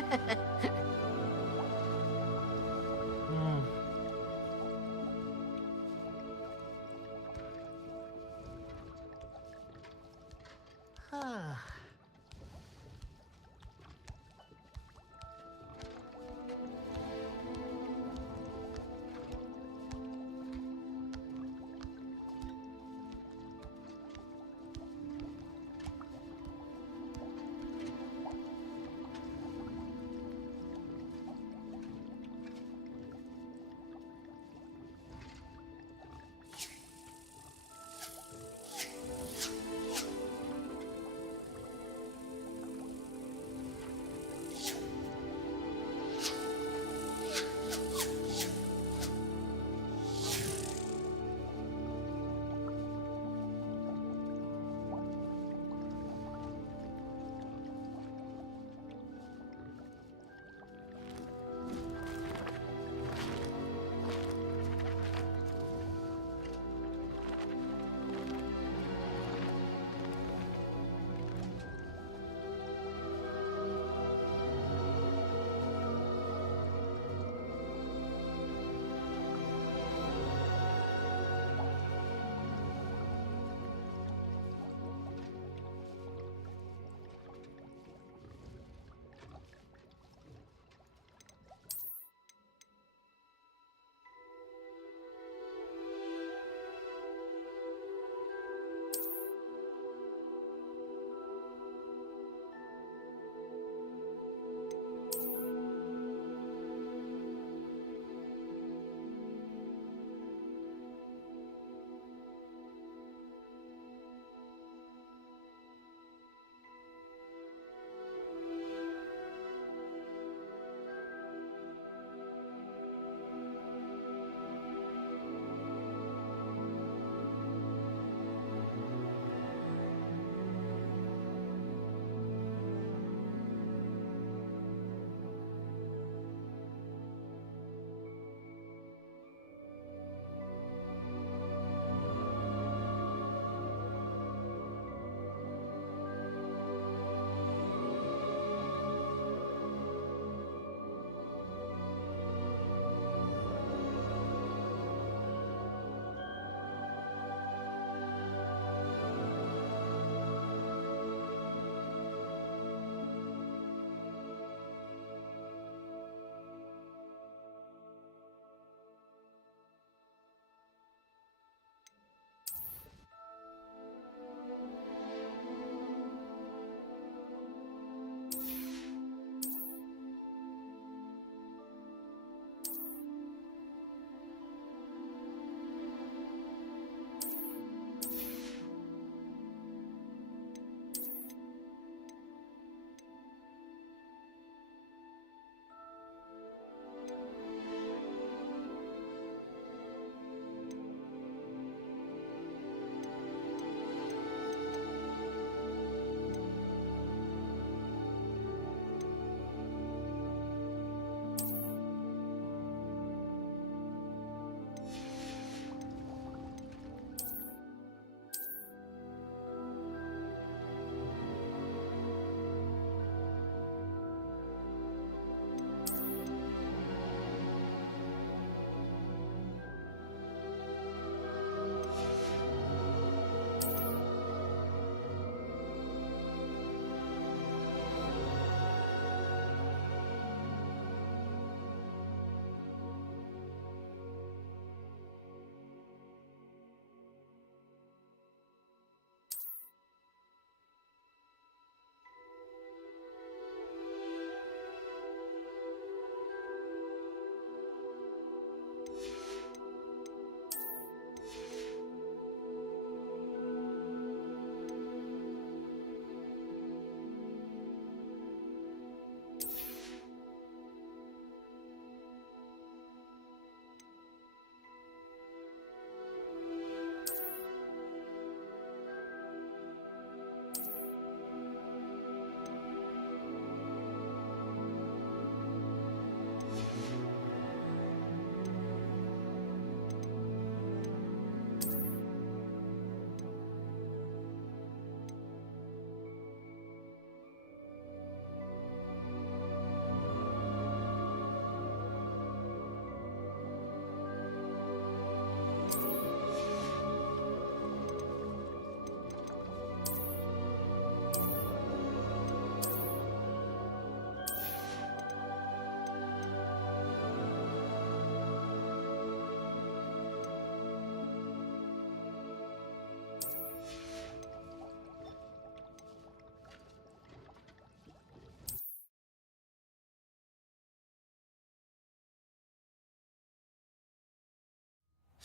Hmm. Huh.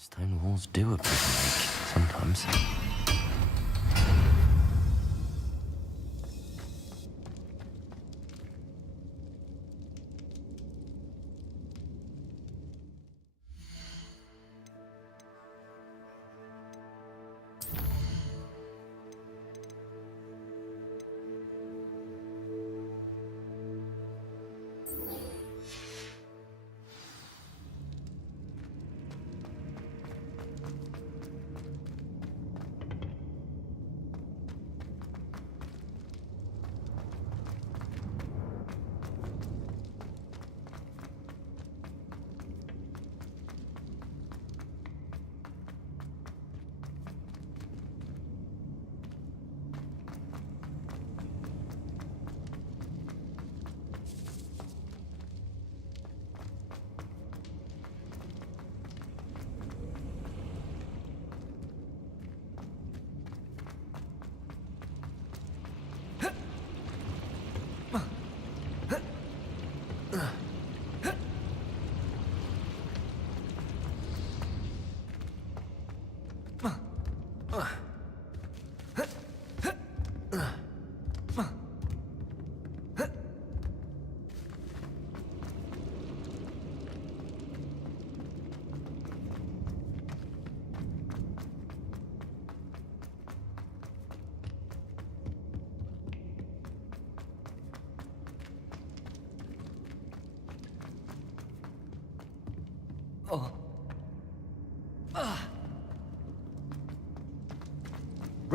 Stone walls do a bit like sometimes.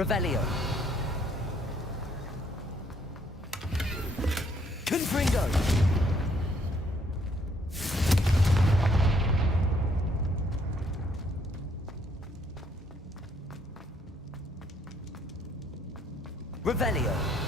Revelio. Confringo. Revelio.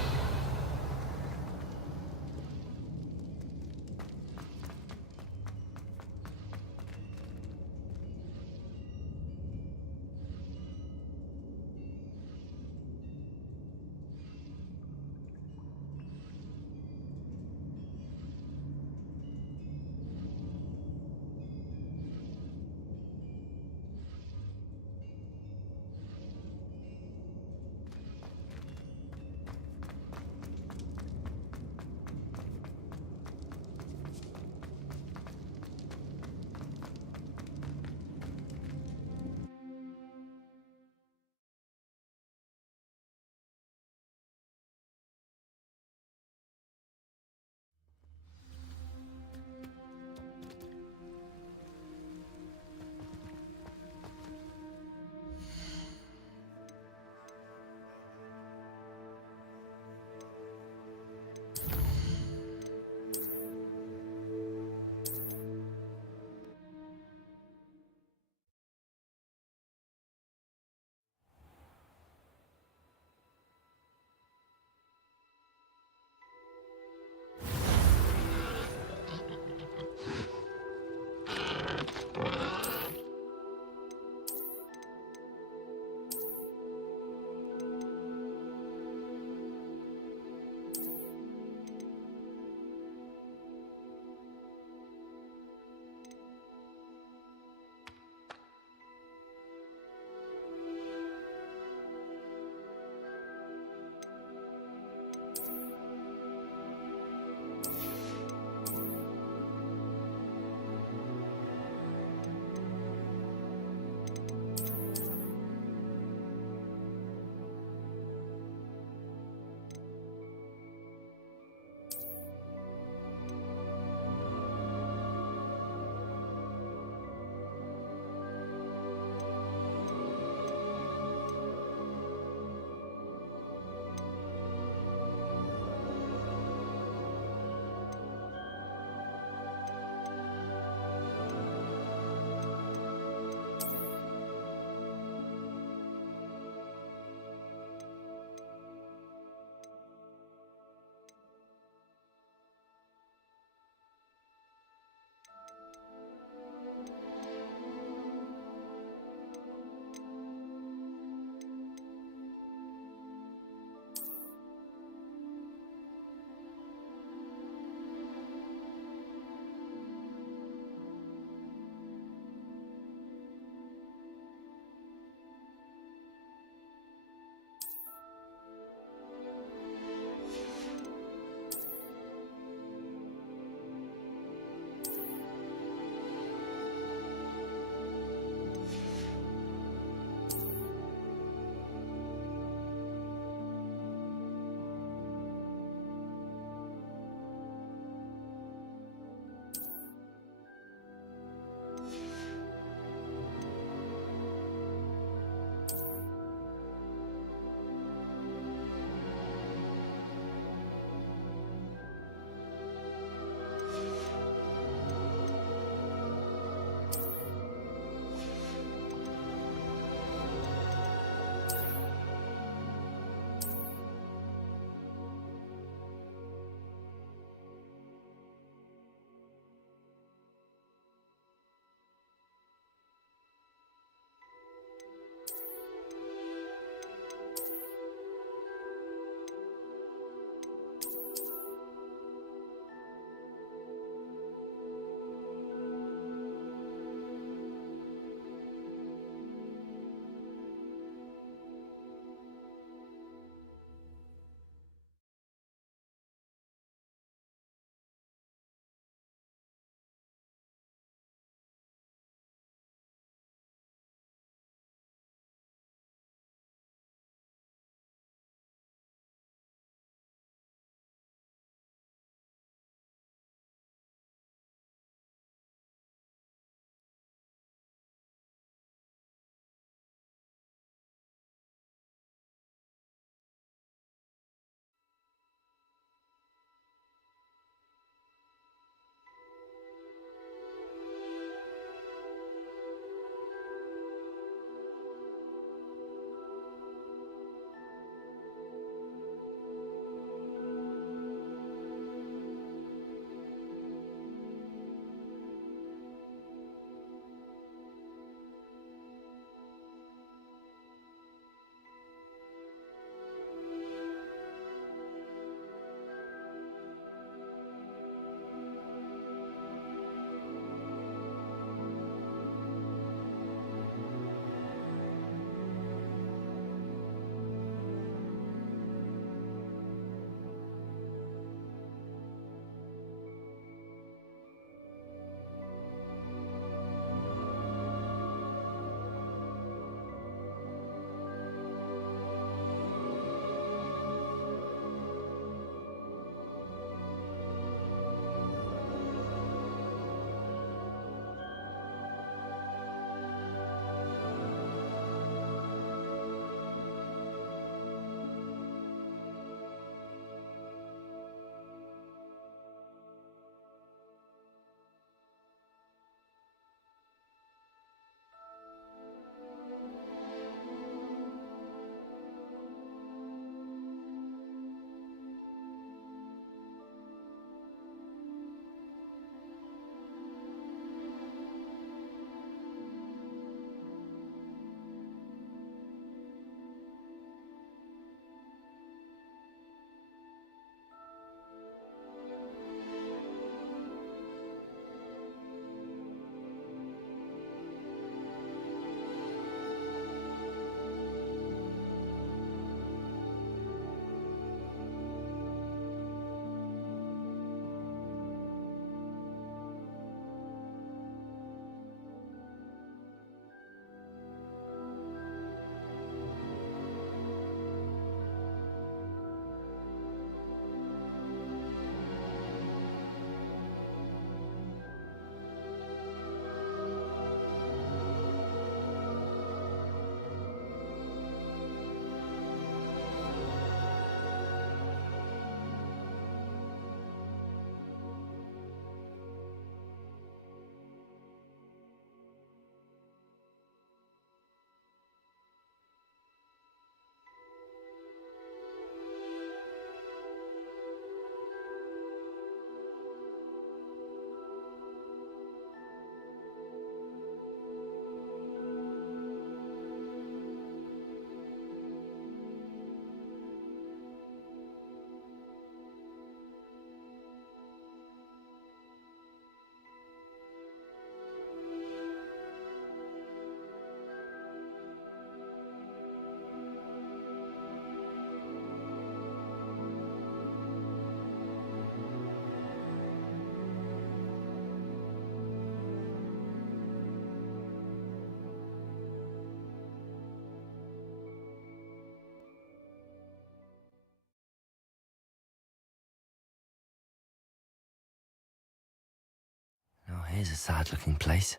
is a sad-looking place.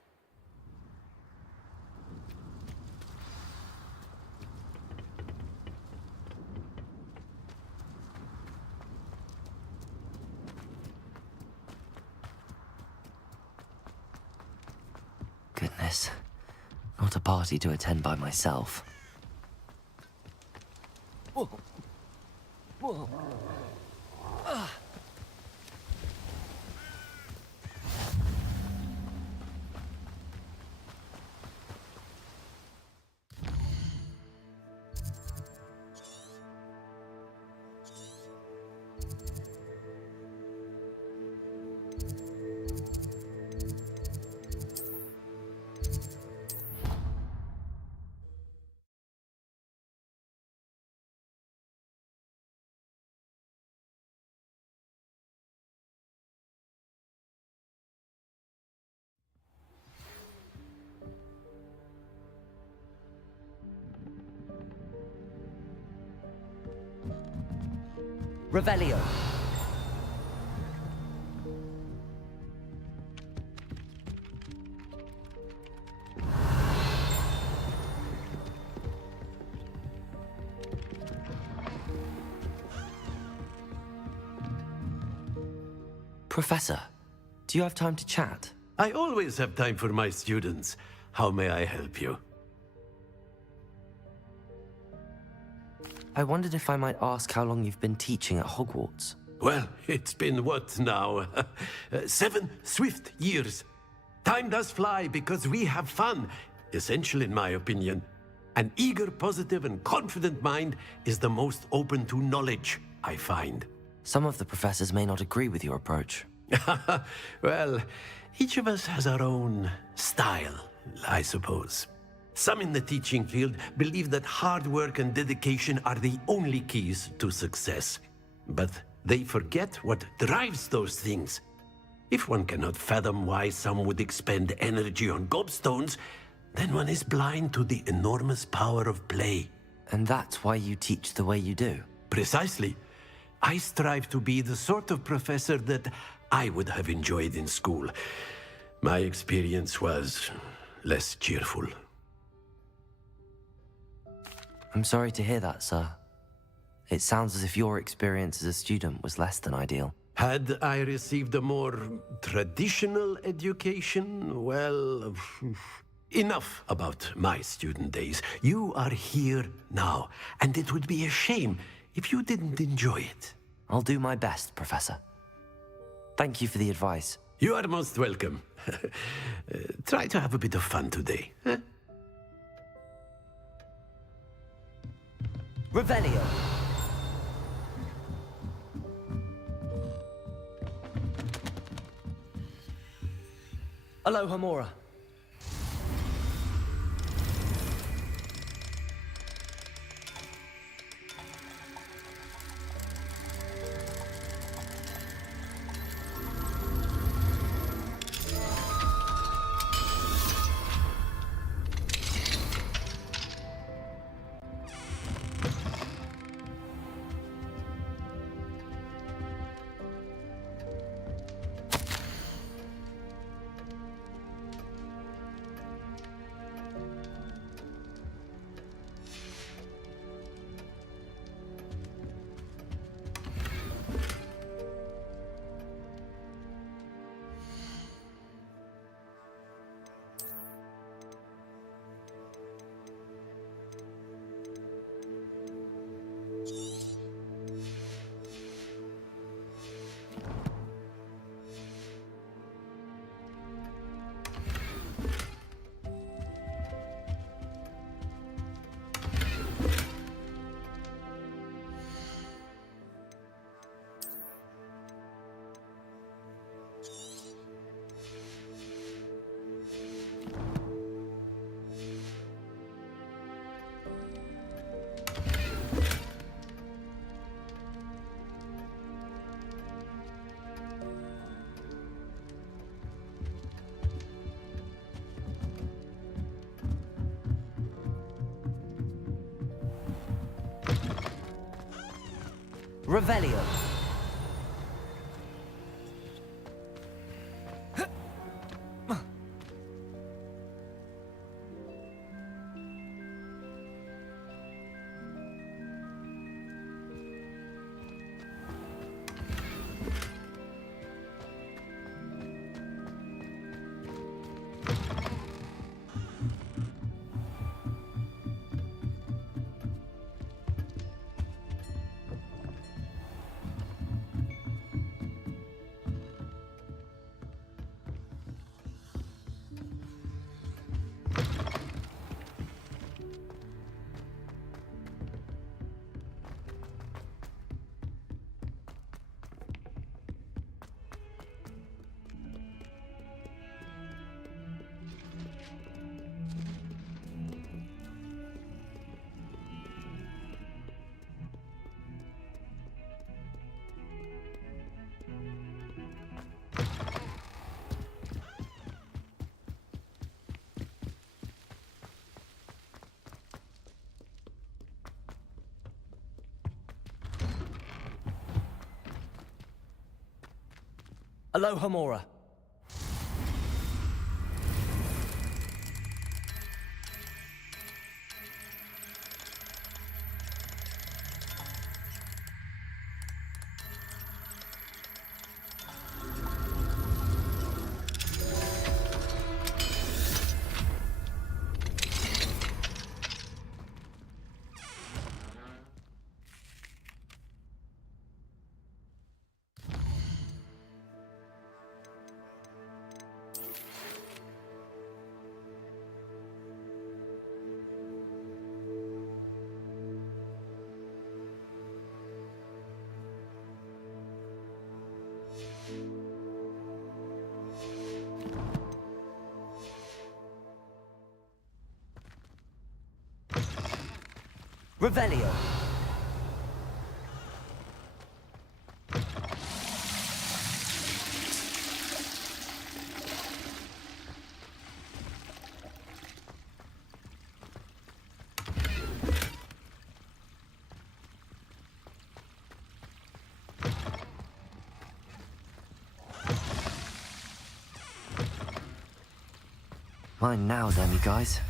Goodness. Not a party to attend by myself. Whoa. Whoa. Revelio. Professor, do you have time to chat? I always have time for my students. How may I help you? I wondered if I might ask how long you've been teaching at Hogwarts. Well, it's been what now? 7 swift years. Time does fly because we have fun. Essential in my opinion. An eager, positive, and confident mind is the most open to knowledge, I find. Some of the professors may not agree with your approach. Well, each of us has our own style, I suppose. Some in the teaching field believe that hard work and dedication are the only keys to success. But they forget what drives those things. If one cannot fathom why some would expend energy on gobstones, then one is blind to the enormous power of play. And that's why you teach the way you do. Precisely. I strive to be the sort of professor that I would have enjoyed in school. My experience was less cheerful. I'm sorry to hear that, sir. It sounds as if your experience as a student was less than ideal. Had I received a more traditional education, well, enough about my student days. You are here now, and it would be a shame if you didn't enjoy it. I'll do my best, Professor. Thank you for the advice. You are most welcome. Try to have a bit of fun today. Huh? Revelio. Aloha Mora. Revelio. Alohomora. Revelio. Mine now, demi guys.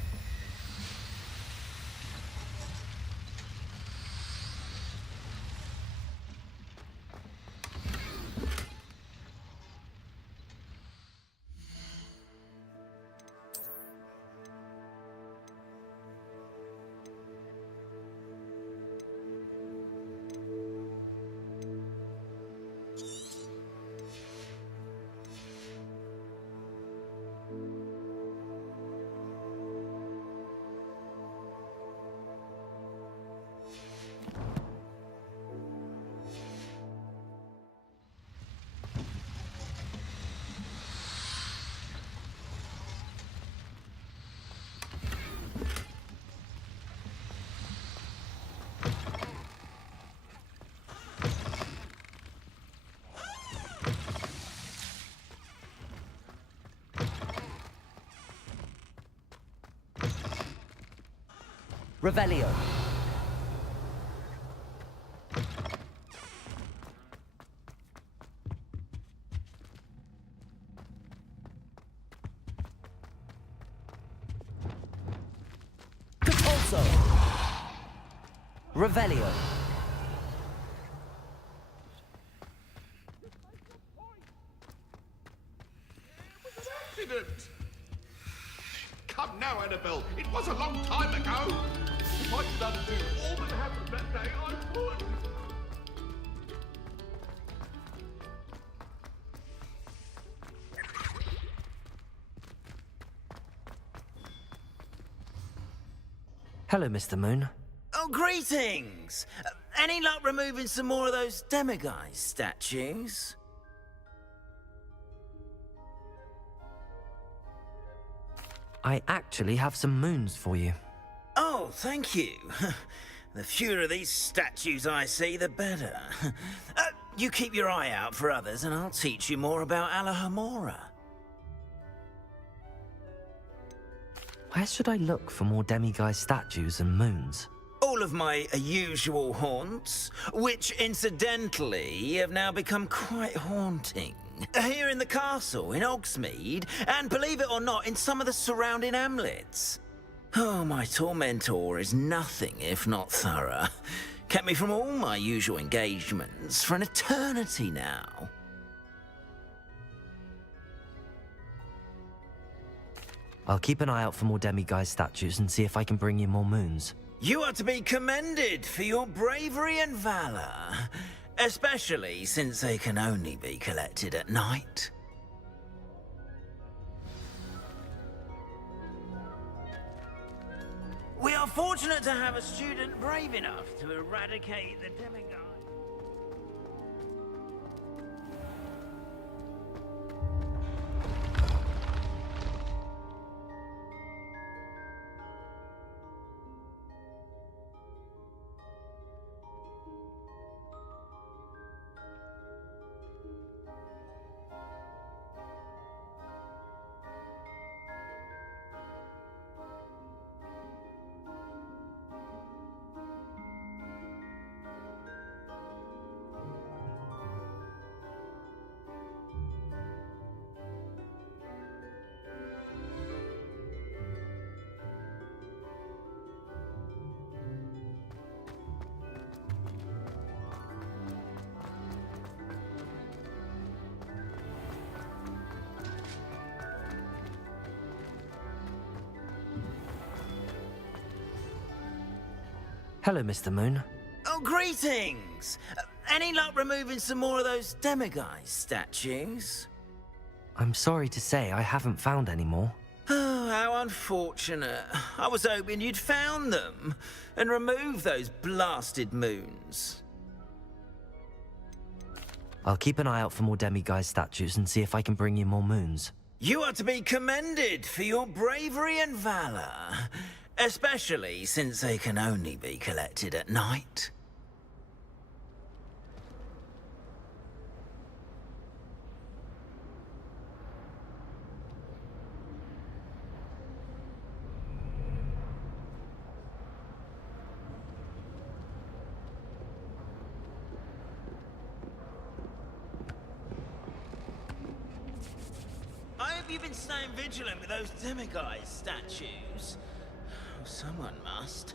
Revelio. Capulso. Revelio. Accident. Come now, Annabelle. It was a long time ago. If I could undo all that happened that day, I would. Hello, Mr. Moon. Oh, greetings! Any luck removing some more of those demiguise statues? I actually have some moons for you. Oh, thank you. The fewer of these statues I see, the better. You keep your eye out for others, and I'll teach you more about Alohomora. Where should I look for more demiguise statues and moons? All of my usual haunts, which incidentally have now become quite haunting. Here in the castle, in Hogsmeade, and believe it or not, in some of the surrounding hamlets. Oh, my tormentor is nothing if not thorough. Kept me from all my usual engagements for an eternity now. I'll keep an eye out for more demiguise statues and see if I can bring you more moons. You are to be commended for your bravery and valor, especially since they can only be collected at night. We are fortunate to have a student brave enough to eradicate the demiguise. Hello, Mr. Moon. Oh, greetings! Any luck removing some more of those demiguise statues? I'm sorry to say I haven't found any more. Oh, how unfortunate. I was hoping you'd found them and removed those blasted moons. I'll keep an eye out for more demiguise statues and see if I can bring you more moons. You are to be commended for your bravery and valor, especially since they can only be collected at night. I hope you've been staying vigilant with those demiguise statues. Someone must.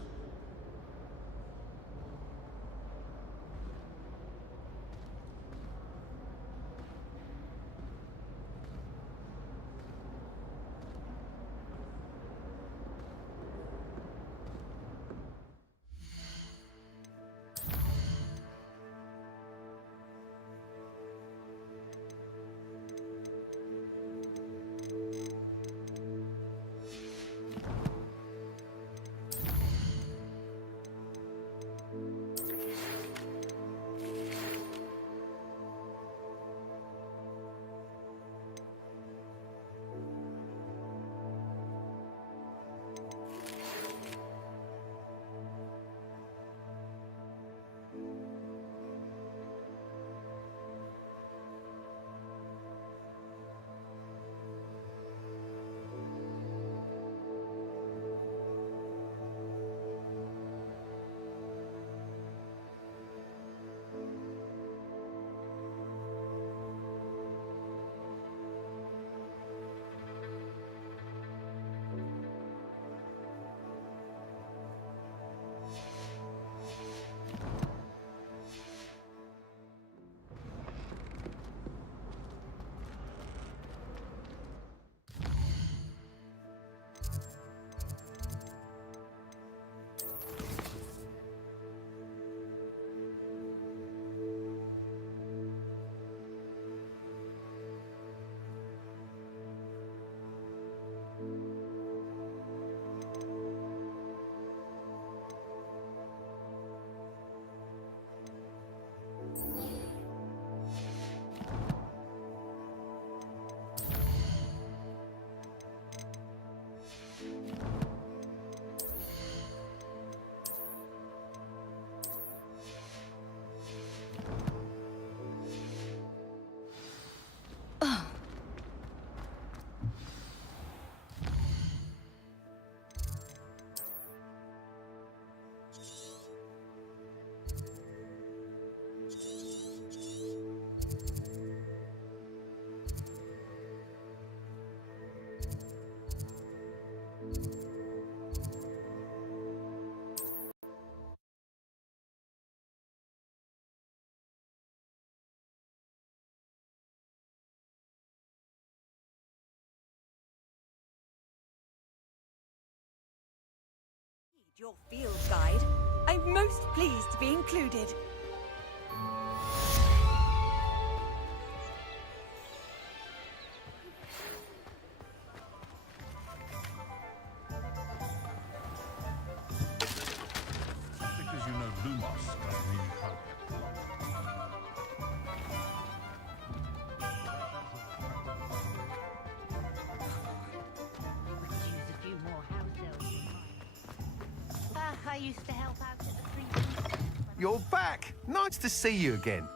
Your field guide. I'm most pleased to be included. Because you know Lumos doesn't mean you can't. Could use a few more house elves in mine. I used to help out at the Three Kings. You're back! Nice to see you again.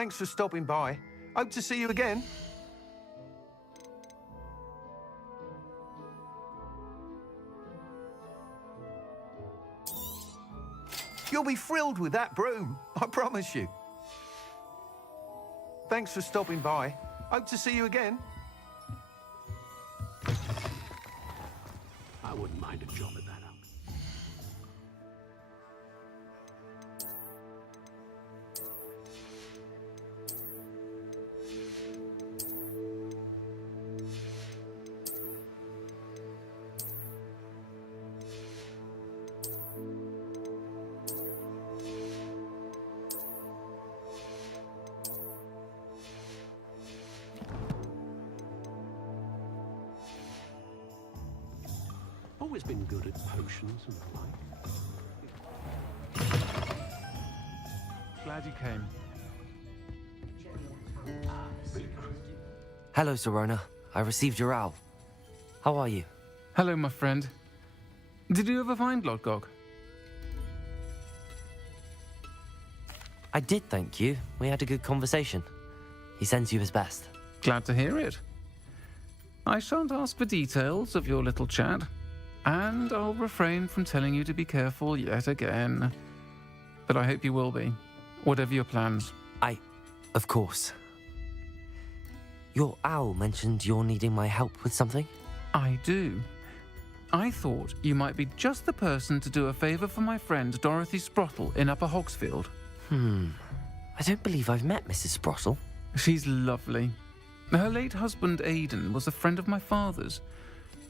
Thanks for stopping by. Hope to see you again. You'll be thrilled with that broom, I promise you. Thanks for stopping by. Hope to see you again. I wouldn't mind a job at that house. Always been good at potions and the like. Glad you came. Hello, Serona. I received your owl. How are you? Hello, my friend. Did you ever find Lodgok? I did, thank you. We had a good conversation. He sends you his best. Glad to hear it. I shan't ask for details of your little chat, and I'll refrain from telling you to be careful yet again. But I hope you will be, whatever your plans. Of course. Your owl mentioned you're needing my help with something? I do. I thought you might be just the person to do a favour for my friend Dorothy Sprottle in Upper Hogsfield. I don't believe I've met Mrs. Sprottle. She's lovely. Her late husband Aidan was a friend of my father's.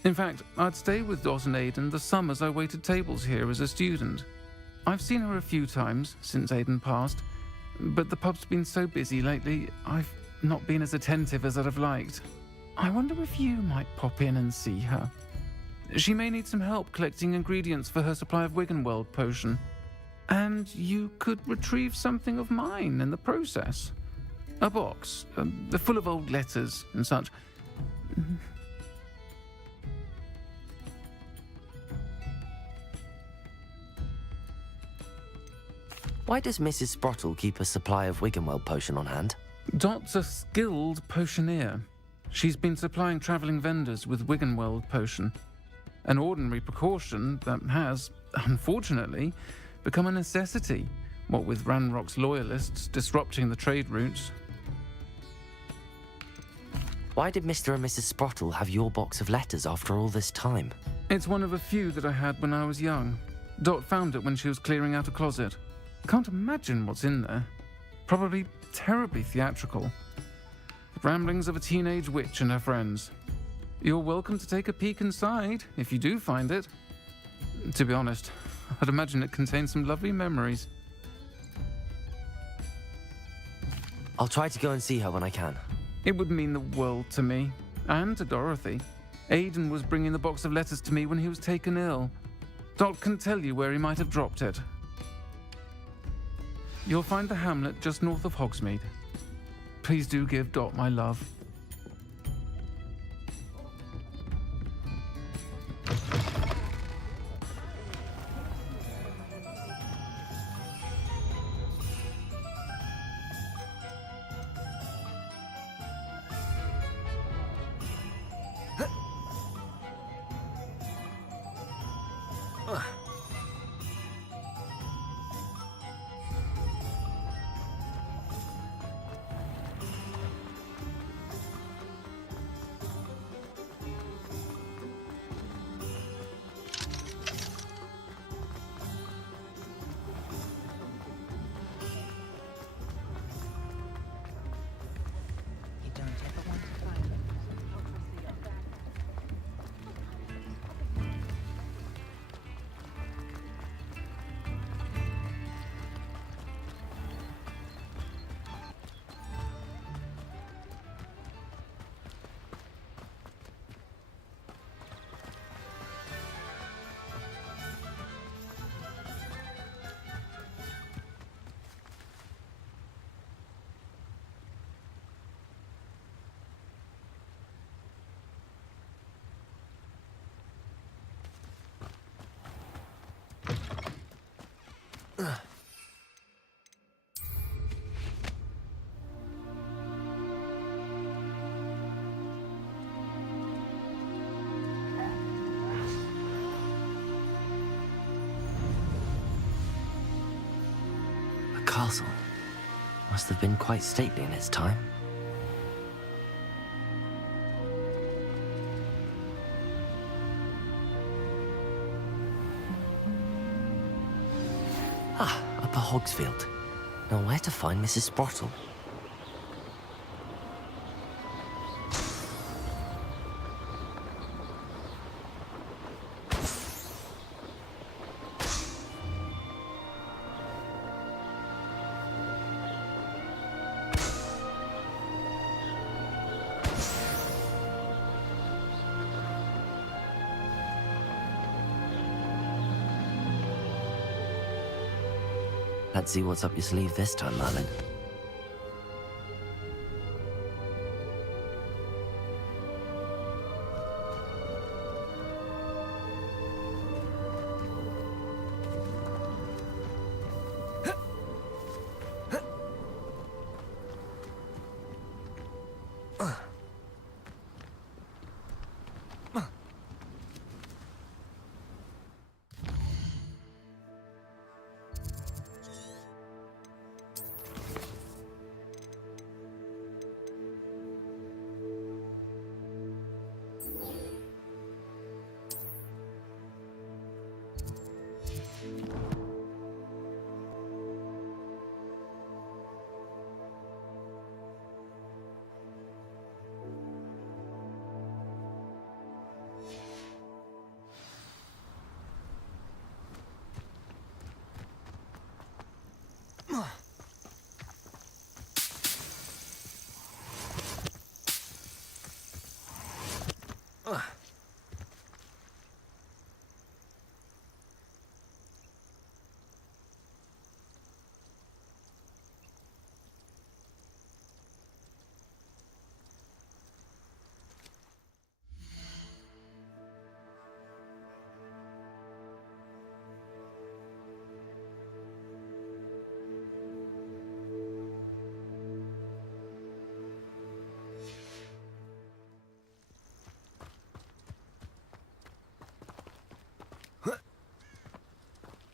In fact, I'd stay with Dot and Aidan the summers I waited tables here as a student. I've seen her a few times since Aidan passed, but the pub's been so busy lately, I've not been as attentive as I'd have liked. I wonder if you might pop in and see her. She may need some help collecting ingredients for her supply of Wiggenweld potion. And you could retrieve something of mine in the process. A box, full of old letters and such. Why does Mrs. Sprottle keep a supply of Wiggenweld potion on hand? Dot's a skilled potioneer. She's been supplying travelling vendors with Wiggenweld potion. An ordinary precaution that has, unfortunately, become a necessity, what with Ranrock's loyalists disrupting the trade routes. Why did Mr. and Mrs. Sprottle have your box of letters after all this time? It's one of a few that I had when I was young. Dot found it when she was clearing out a closet. Can't imagine what's in there. Probably terribly theatrical. The ramblings of a teenage witch and her friends. You're welcome to take a peek inside, if you do find it. To be honest, I'd imagine it contains some lovely memories. I'll try to go and see her when I can. It would mean the world to me, and to Dorothy. Aidan was bringing the box of letters to me when he was taken ill. Dot can tell you where he might have dropped it. You'll find the hamlet just north of Hogsmeade. Please do give Dot my love. You don't ever want to find them. castle must have been quite stately in its time. Ah, Upper Hogsfield. Now where to find Mrs. Sprottle? Let's see what's up your sleeve this time, Merlin.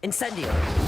Incendio.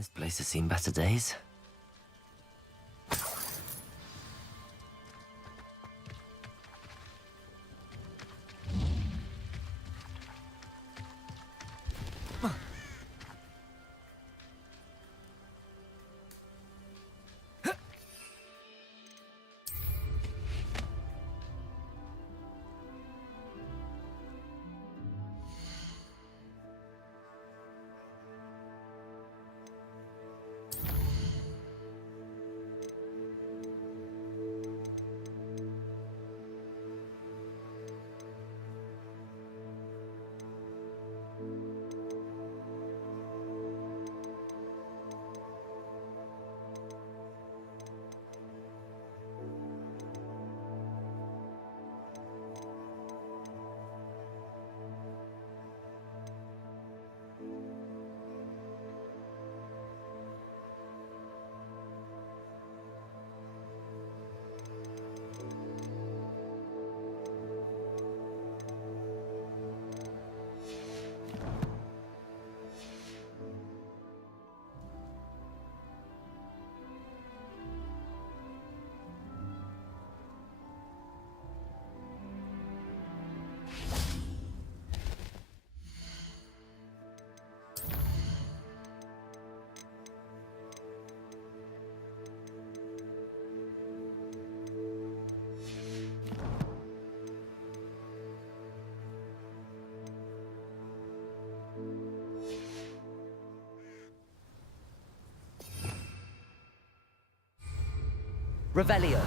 This place has seen better days. Revelio.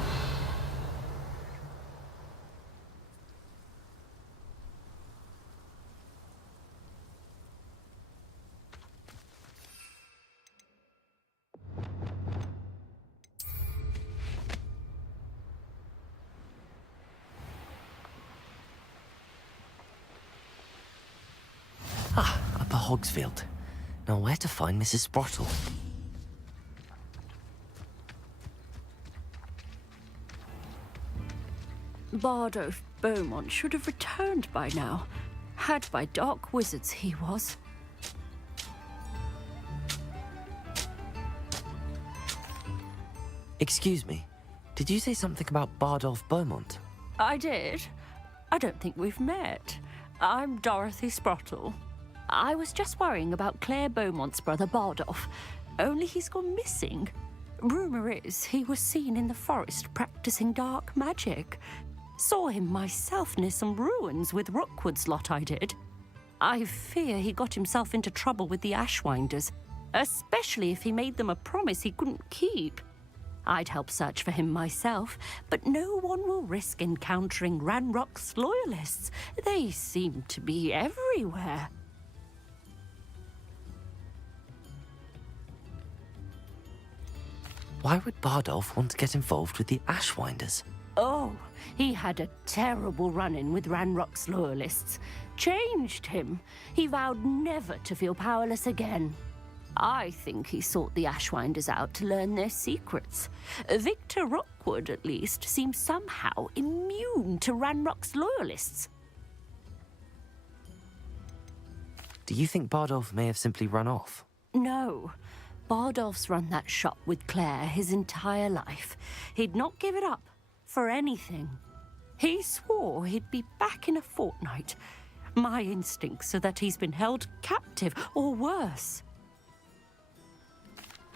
Ah, Upper Hogsfield. Now where to find Mrs. Sprottle? Bardolph Beaumont should have returned by now. Had by dark wizards he was. Excuse me, did you say something about Bardolph Beaumont? I did. I don't think we've met. I'm Dorothy Sprottle. I was just worrying about Claire Beaumont's brother Bardolph, only he's gone missing. Rumour is he was seen in the forest practicing dark magic. Saw him myself near some ruins with Rookwood's lot I did. I fear he got himself into trouble with the Ashwinders, especially if he made them a promise he couldn't keep. I'd help search for him myself, but no one will risk encountering Ranrock's loyalists. They seem to be everywhere. Why would Bardolph want to get involved with the Ashwinders? Oh, he had a terrible run-in with Ranrock's loyalists. Changed him. He vowed never to feel powerless again. I think he sought the Ashwinders out to learn their secrets. Victor Rookwood, at least, seems somehow immune to Ranrock's loyalists. Do you think Bardolph may have simply run off? No. Bardolph's run that shop with Claire his entire life. He'd not give it up for anything. He swore he'd be back in a fortnight. My instincts are that he's been held captive, or worse.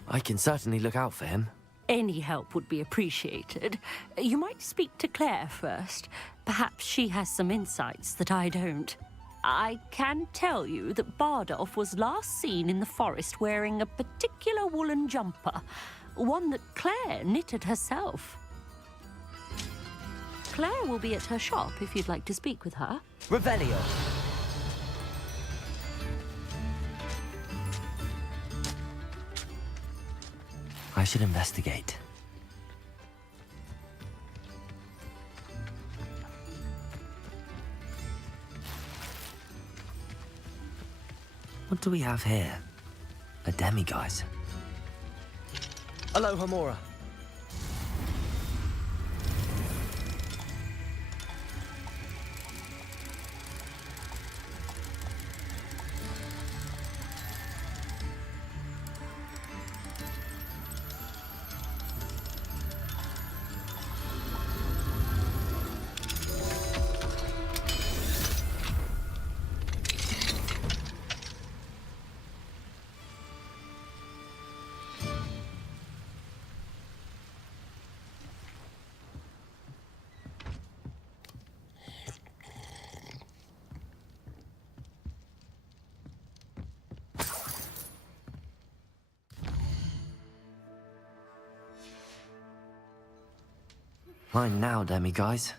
I can certainly look out for him. Any help would be appreciated. You might speak to Claire first. Perhaps she has some insights that I don't. I can tell you that Bardolph was last seen in the forest wearing a particular woolen jumper, one that Claire knitted herself. Claire will be at her shop if you'd like to speak with her. Revelio. I should investigate. What do we have here? A demiguise. Aloha Mora. Mine now, demi guys.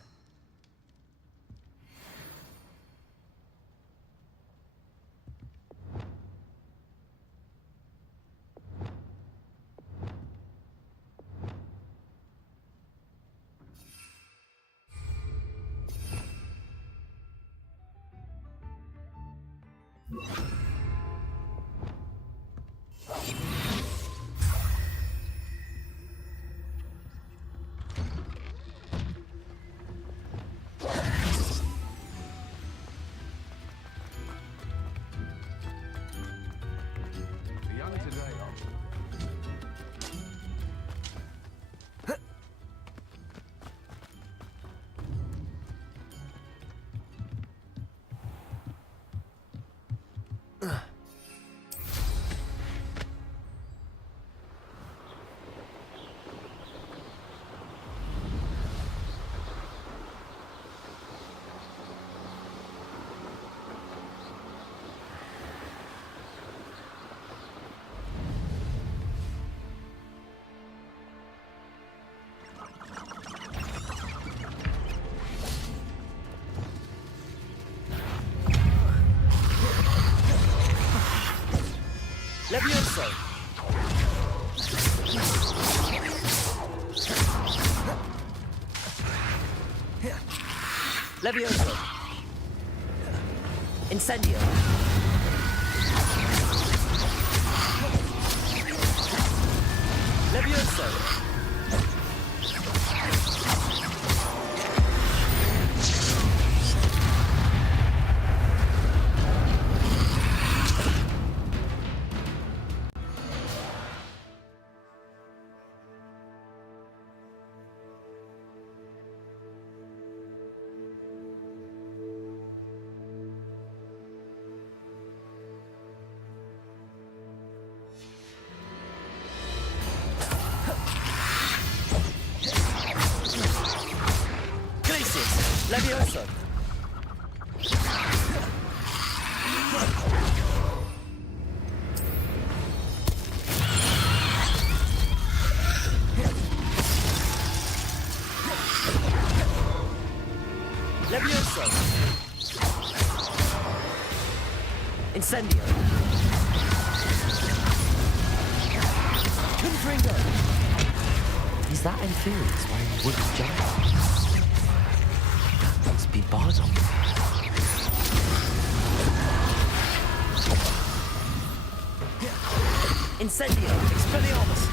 The young today are... Levioso! Levioso! Incendio! Levioso! Levioso! Levioso! Incendio! Confringo! Is that Inferius wearing wooden giant? That must be Bardock. Incendio! Expelliarmus!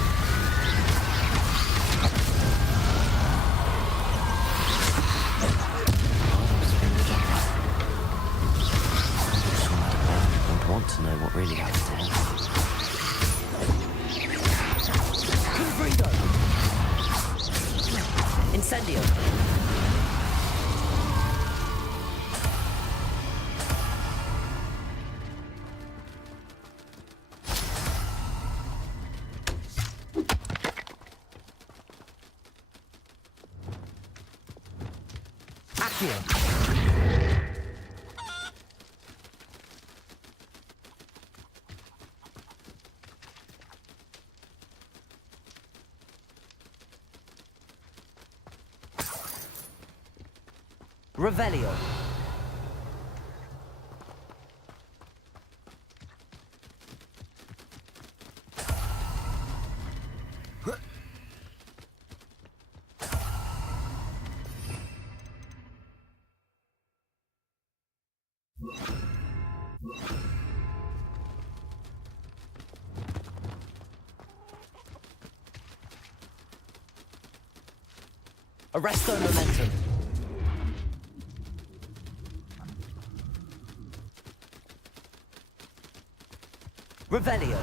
Bardock's finger giant. I'm sure Madame would want to know what really happened to him. Confringo! Incendio! Revelio. Arresto momentum. Revelio.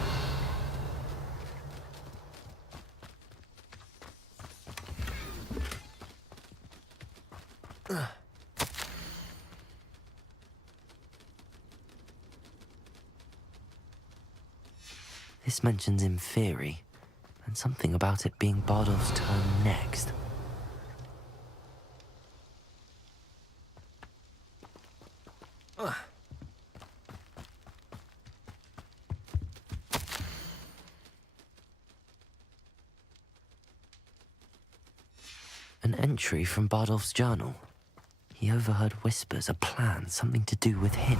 This mentions Inferi, and something about it being Bardolph's turn next. An entry from Bardolph's journal. He overheard whispers, a plan, something to do with him.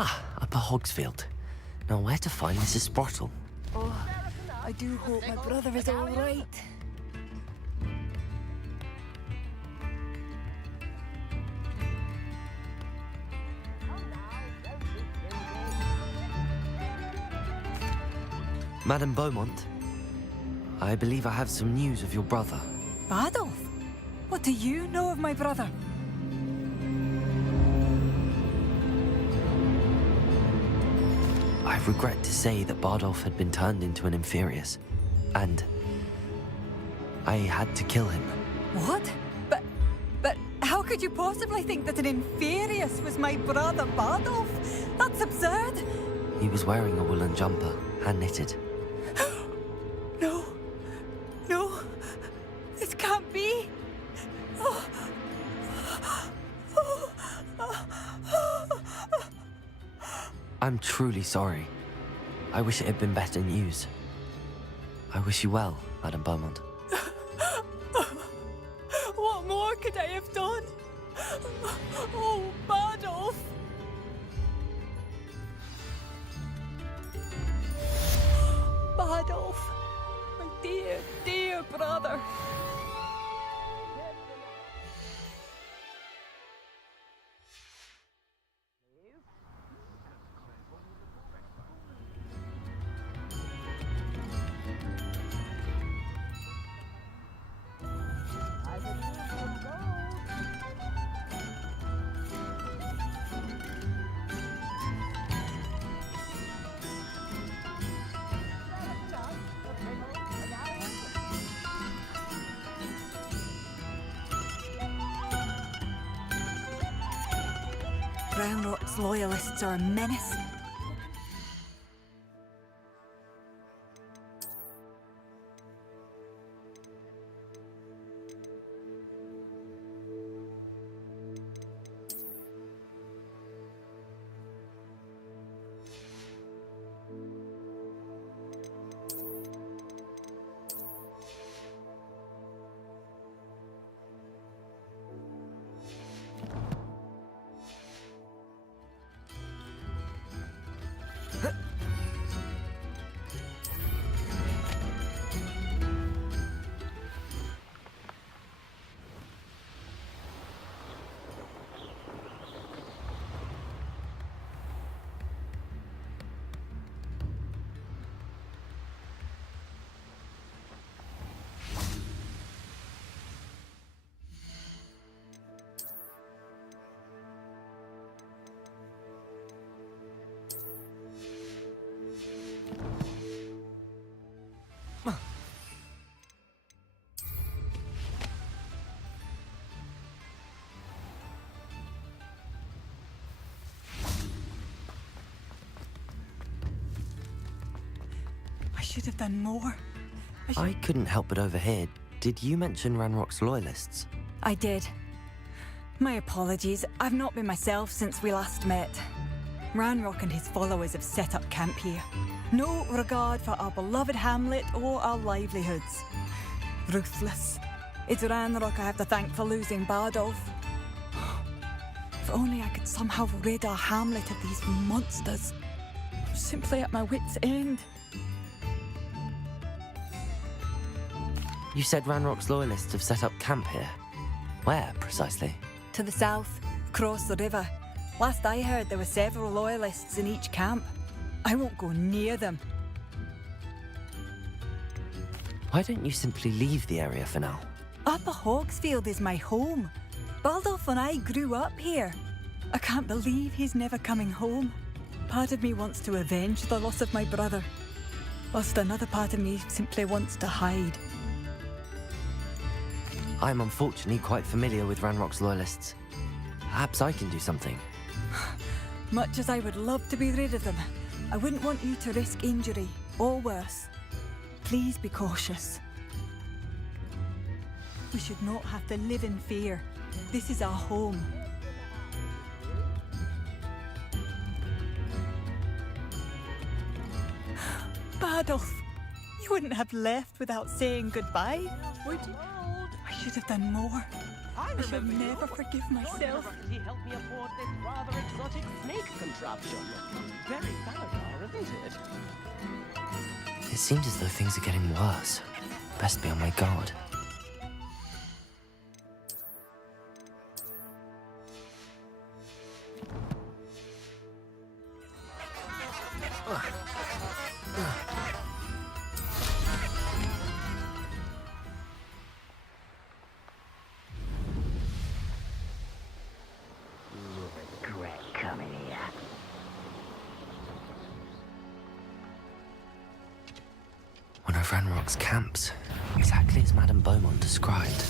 Ah, Upper Hogsfield. Now where to find Mrs. Sprottle? Oh, I do hope my brother is all right. Madame Beaumont, I believe I have some news of your brother. Bardolph? What do you know of my brother? I regret to say that Bardolph had been turned into an Inferius, and I had to kill him. What? But how could you possibly think that an Inferius was my brother Bardolph? That's absurd. He was wearing a woolen jumper, hand-knitted. No. No. This can't be. I'm truly sorry. I wish it had been better news. I wish you well, Madame Beaumont. What more could I have done? Oh, Bardolph! Bardolph, my dear, dear brother. Ranrock's loyalists are a menace. I should have done more. I couldn't help but overhear. Did you mention Ranrock's loyalists? I did. My apologies. I've not been myself since we last met. Ranrock and his followers have set up camp here. No regard for our beloved hamlet or our livelihoods. Ruthless. It's Ranrock I have to thank for losing Bardolph. If only I could somehow rid our hamlet of these monsters. I'm simply at my wit's end. You said Ranrock's loyalists have set up camp here. Where, precisely? To the south, across the river. Last I heard, there were several loyalists in each camp. I won't go near them. Why don't you simply leave the area for now? Upper Hogsfield is my home. Bardolph and I grew up here. I can't believe he's never coming home. Part of me wants to avenge the loss of my brother, whilst another part of me simply wants to hide. I'm unfortunately quite familiar with Ranrock's loyalists. Perhaps I can do something. Much as I would love to be rid of them, I wouldn't want you to risk injury, or worse. Please be cautious. We should not have to live in fear. This is our home. Bardolph, you wouldn't have left without saying goodbye, would you? I should have done more. I shall never forgive myself. He helped me afford this rather exotic snake contraption. Very Faladar, isn't it? It seems as though things are getting worse. Best be on my guard. Regret coming here. One of Ranrock's camps, exactly as Madame Beaumont described.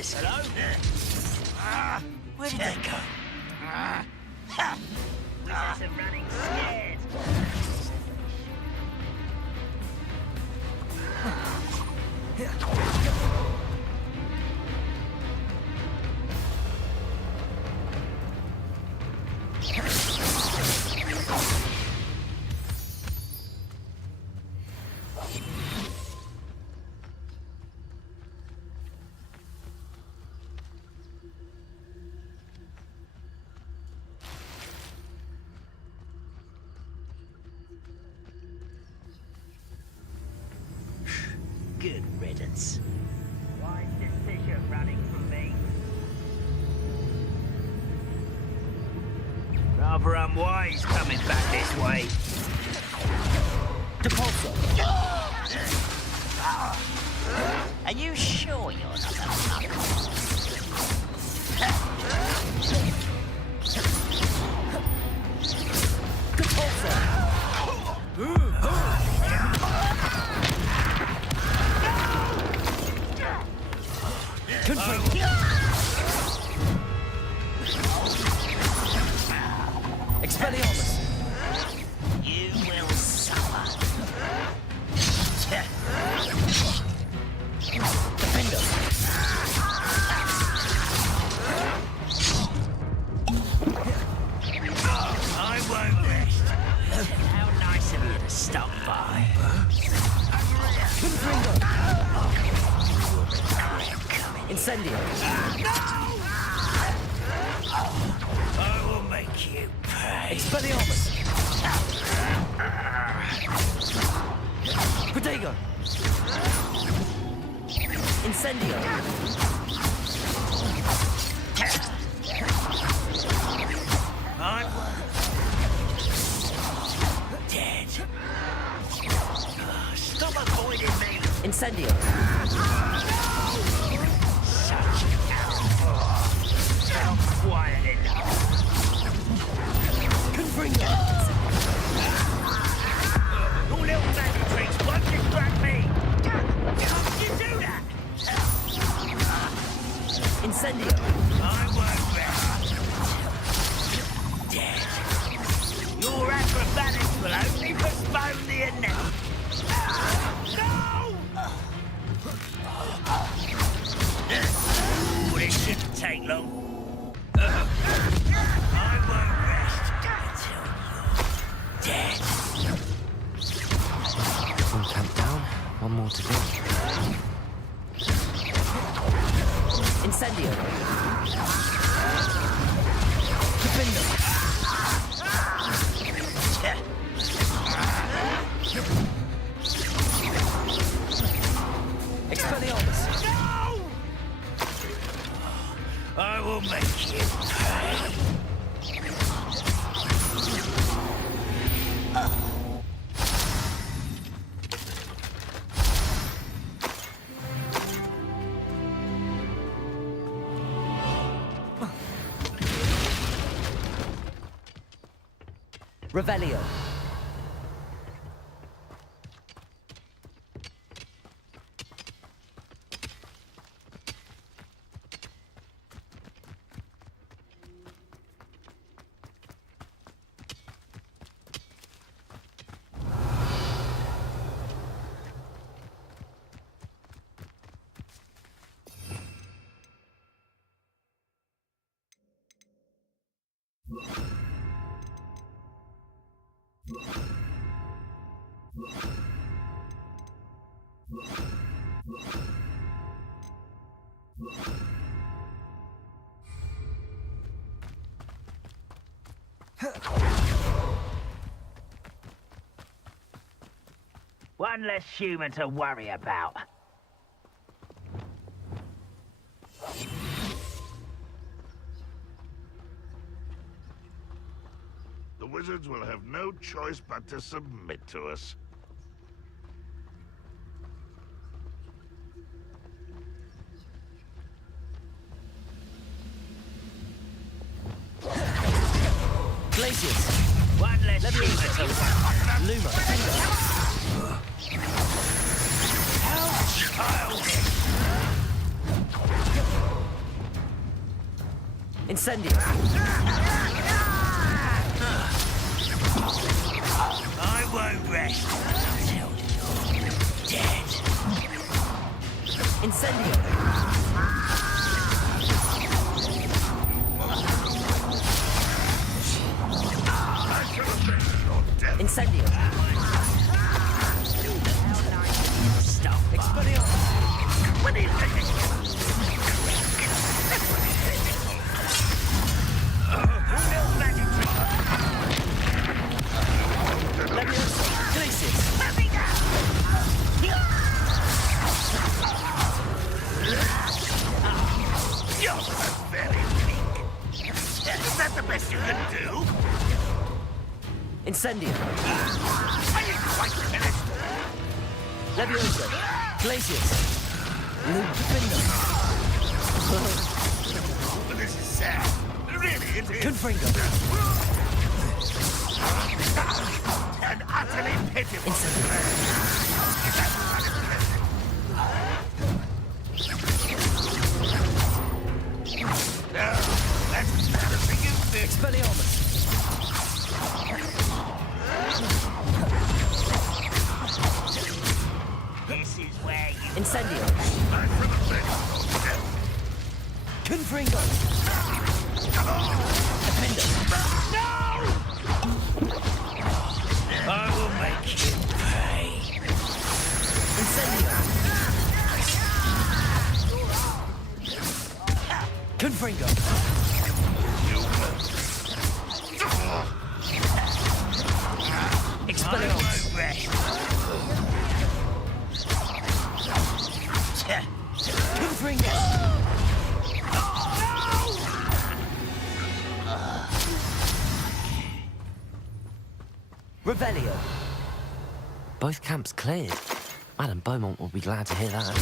Hello? Where did they go? Wizards are running scared. Good riddance. Why is this fissure running from me? Rather unwise coming back this way. Depulso. Are you sure you're not a muck? Expelliarmus. You will suffer. Defender. I won't rest. How nice of you to stop by. Incendio. I will make you pay. Expelliarmus. Protego. Incendio. I'm dead. Stop avoiding me. Incendio. Such not quiet enough. Confringo. Your little magic tricks won't distract me. How did you do that? Incendio. I won't rest. Dead. Your acrobatics will only postpone the inevitable. No! Ooh, this shouldn't take long. I won't rest until you're dead. One camp down, one more to go. Incendio. Defender. Expelliarmus. I will make you pay. Revelio. One less human to worry about. The wizards will have no choice but to submit to us. Glacius. One less human to worry. Luma. Incendio. I won't rest until you're dead. Incendio. Incendio. Stop. Expelliarmus. Leviosa. Glacius. You're very weak. Is that the best you can do? Incendio. Are you quite finished? Leviosa. Glacius. Defender. This is sad. Really, it is. Confringo. And utterly pitiful. No, that's embarrassing, isn't it? Expelliarmus. This is where you... Incendio. I'm from the bed. Confringo. Defender. I will make you pay. Incendio. Confringo. Expelliarmus. Confringo. Revelio. Both camps cleared. Madame Beaumont will be glad to hear that.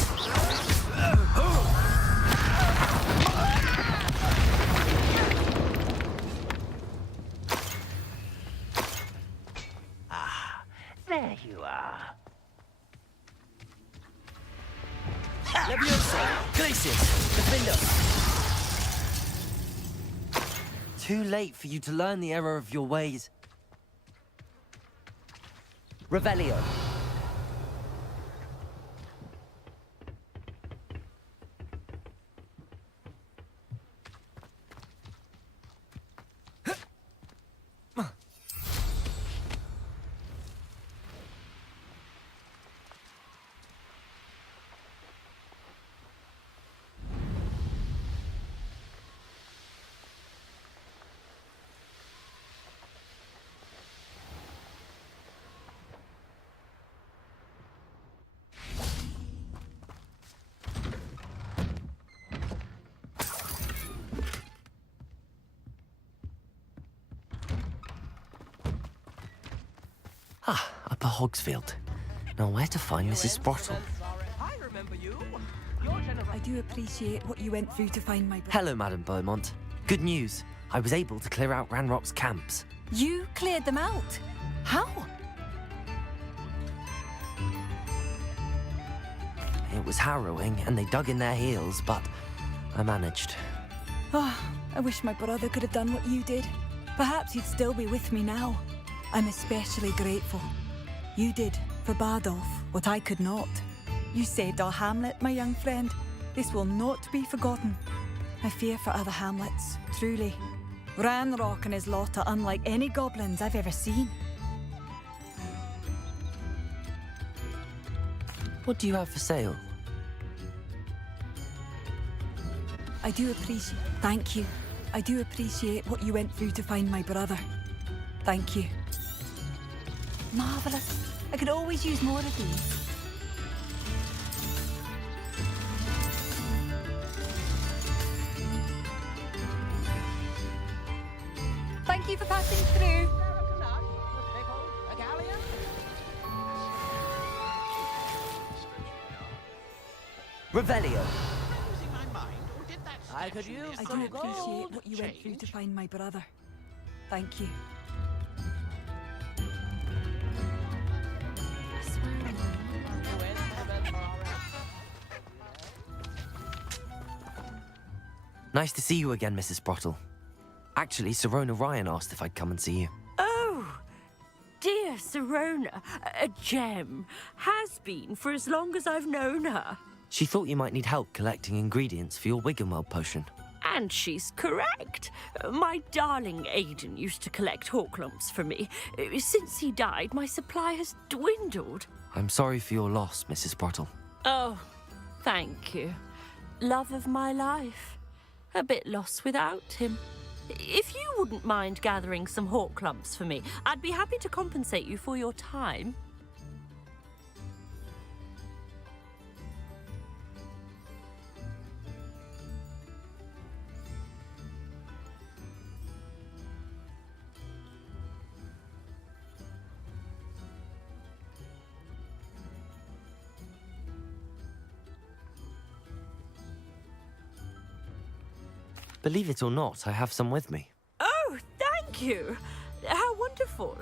There you are. Leviosa. Glacius. Defender. Too late for you to learn the error of your ways. Revelio. Upper Hogsfield. Now, where to find Mrs. Sprottle? I remember you. I do appreciate what you went through to find my brother. Hello, Madam Beaumont. Good news. I was able to clear out Ranrock's camps. You cleared them out? How? It was harrowing, and they dug in their heels, but I managed. Oh, I wish my brother could have done what you did. Perhaps he'd still be with me now. I'm especially grateful. You did, for Bardolph, what I could not. You saved our hamlet, my young friend. This will not be forgotten. I fear for other hamlets, truly. Ranrock and his lot are unlike any goblins I've ever seen. What do you have for sale? I do appreciate... Thank you. I do appreciate what you went through to find my brother. Thank you. Marvellous. I could always use more of these. Thank you for passing through. Revelio. I could use I some do appreciate gold what you went through to change. find my brother. Thank you. Nice to see you again, Mrs. Sprottle. Actually, Sirona Ryan asked if I'd come and see you. Oh, dear Sirona, a gem. Has been for as long as I've known her. She thought you might need help collecting ingredients for your Wiggenweld potion. And she's correct. My darling Aidan used to collect hawklumps for me. Since he died, my supply has dwindled. I'm sorry for your loss, Mrs. Sprottle. Oh, thank you. Love of my life. A bit lost without him. If you wouldn't mind gathering some hawklumps for me, I'd be happy to compensate you for your time. Believe it or not, I have some with me. Oh, thank you. How wonderful.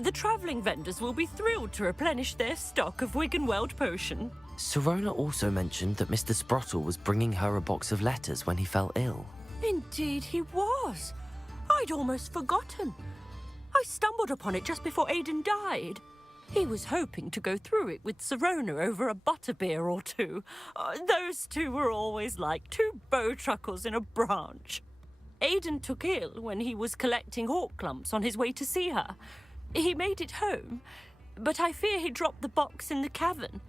The travelling vendors will be thrilled to replenish their stock of Wiggenweld potion. Sirona also mentioned that Mr. Sprottle was bringing her a box of letters when he fell ill. Indeed he was. I'd almost forgotten. I stumbled upon it just before Aidan died. He was hoping to go through it with Sirona over a butterbeer or two. Those two were always like two bowtruckles in a branch. Aidan took ill when he was collecting hawklumps on his way to see her. He made it home, but I fear he dropped the box in the cavern.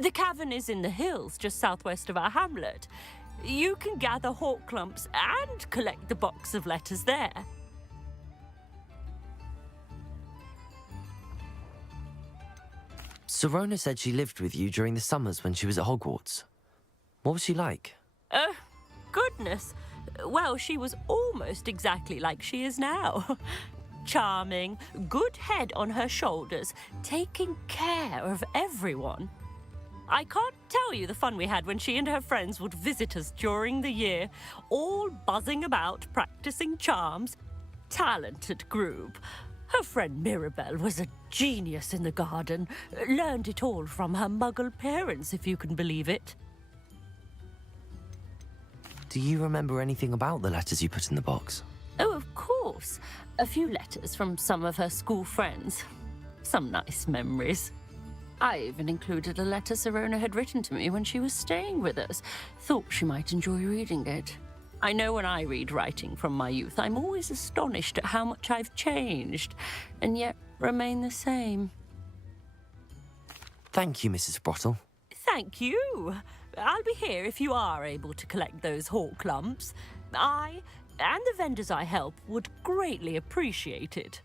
The cavern is in the hills just southwest of our hamlet. You can gather hawklumps and collect the box of letters there. Sirona said she lived with you during the summers when she was at Hogwarts. What was she like? Goodness. Well, she was almost exactly like she is now. Charming, good head on her shoulders, taking care of everyone. I can't tell you the fun we had when she and her friends would visit us during the year, all buzzing about, practicing charms. Talented group. Her friend Mirabelle was a genius in the garden. Learned it all from her muggle parents, if you can believe it. Do you remember anything about the letters you put in the box? Oh, of course. A few letters from some of her school friends. Some nice memories. I even included a letter Sirona had written to me when she was staying with us. Thought she might enjoy reading it. I know when I read writing from my youth, I'm always astonished at how much I've changed, and yet remain the same. Thank you, Mrs. Sprottle. Thank you. I'll be here if you are able to collect those hawklumps. I, and the vendors I help, would greatly appreciate it.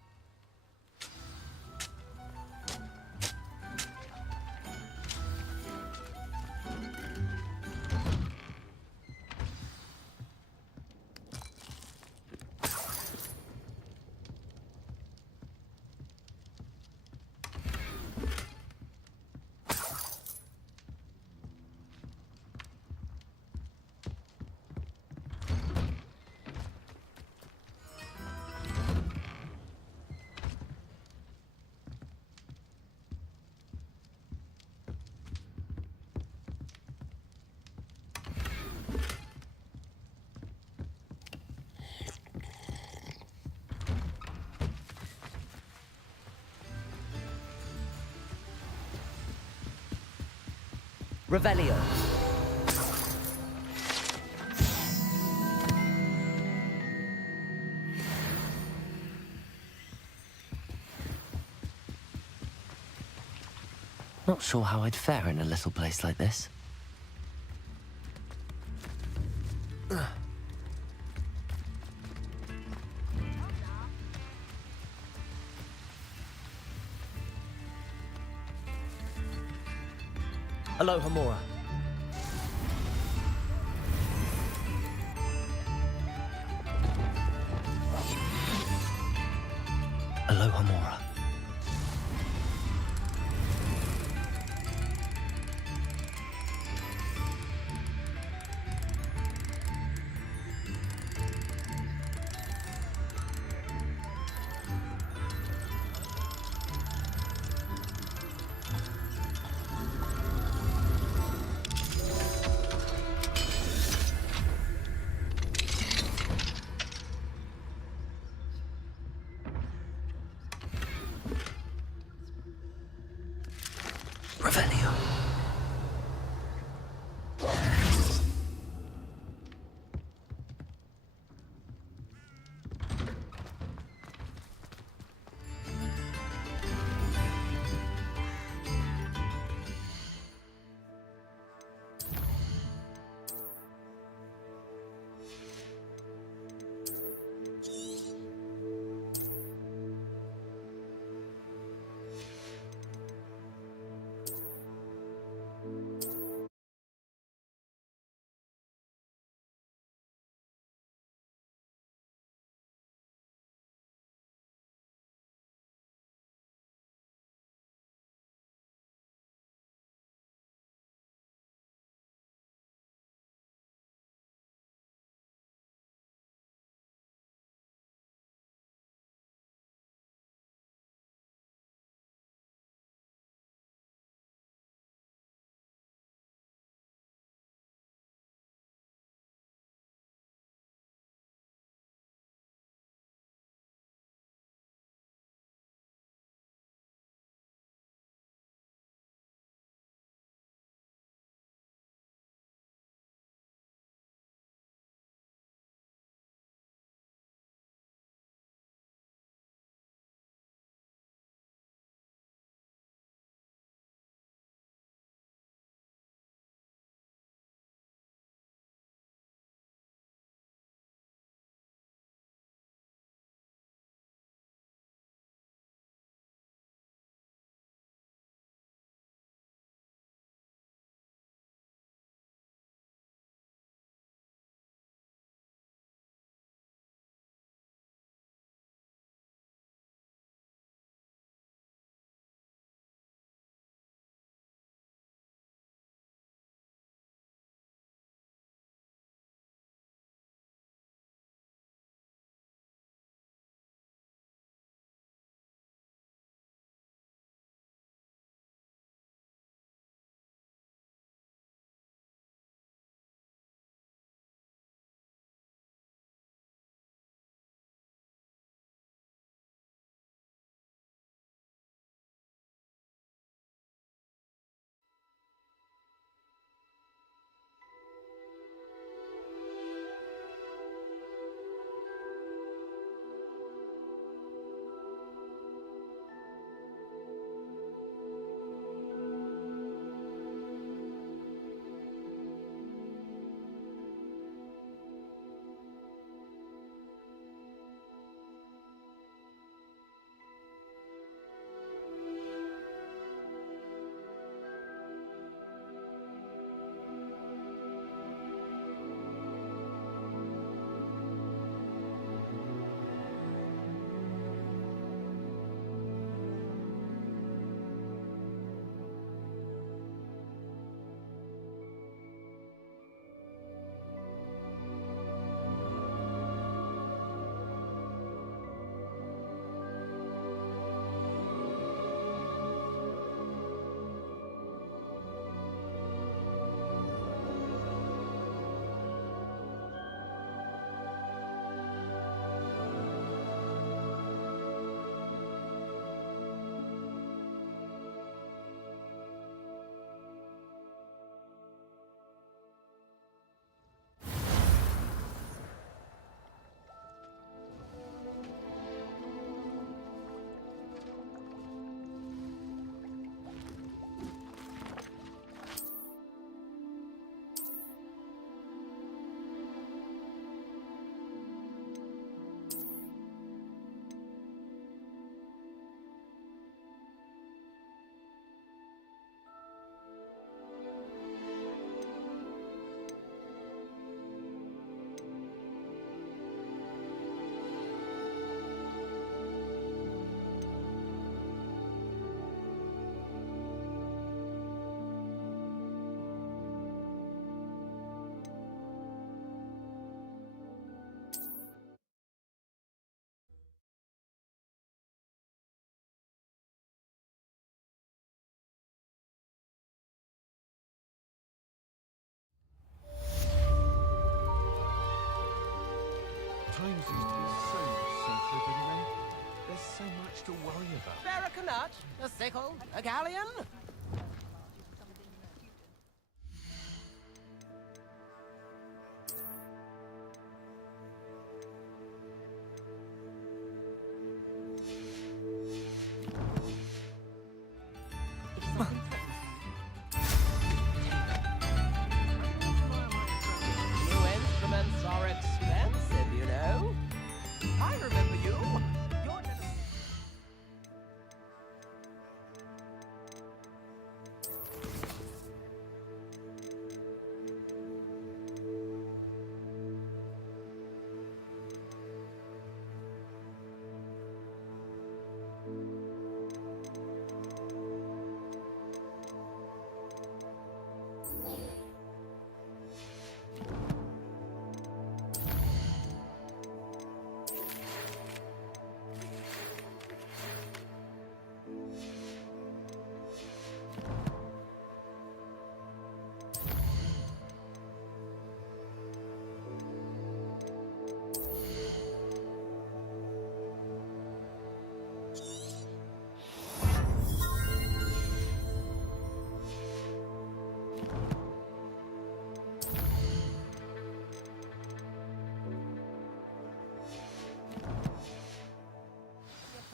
Revelio. Not sure how I'd fare in a little place like this. Aloha Mora. Aloha Mora. Times used to be so much simpler, didn't they? There's so much to worry about. Barrack a nut, a sickle, a galleon. New instruments are expensive, you know. I remember you. You're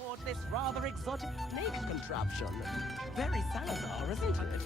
afford this rather exotic snake contraption. Very Salazar, isn't it?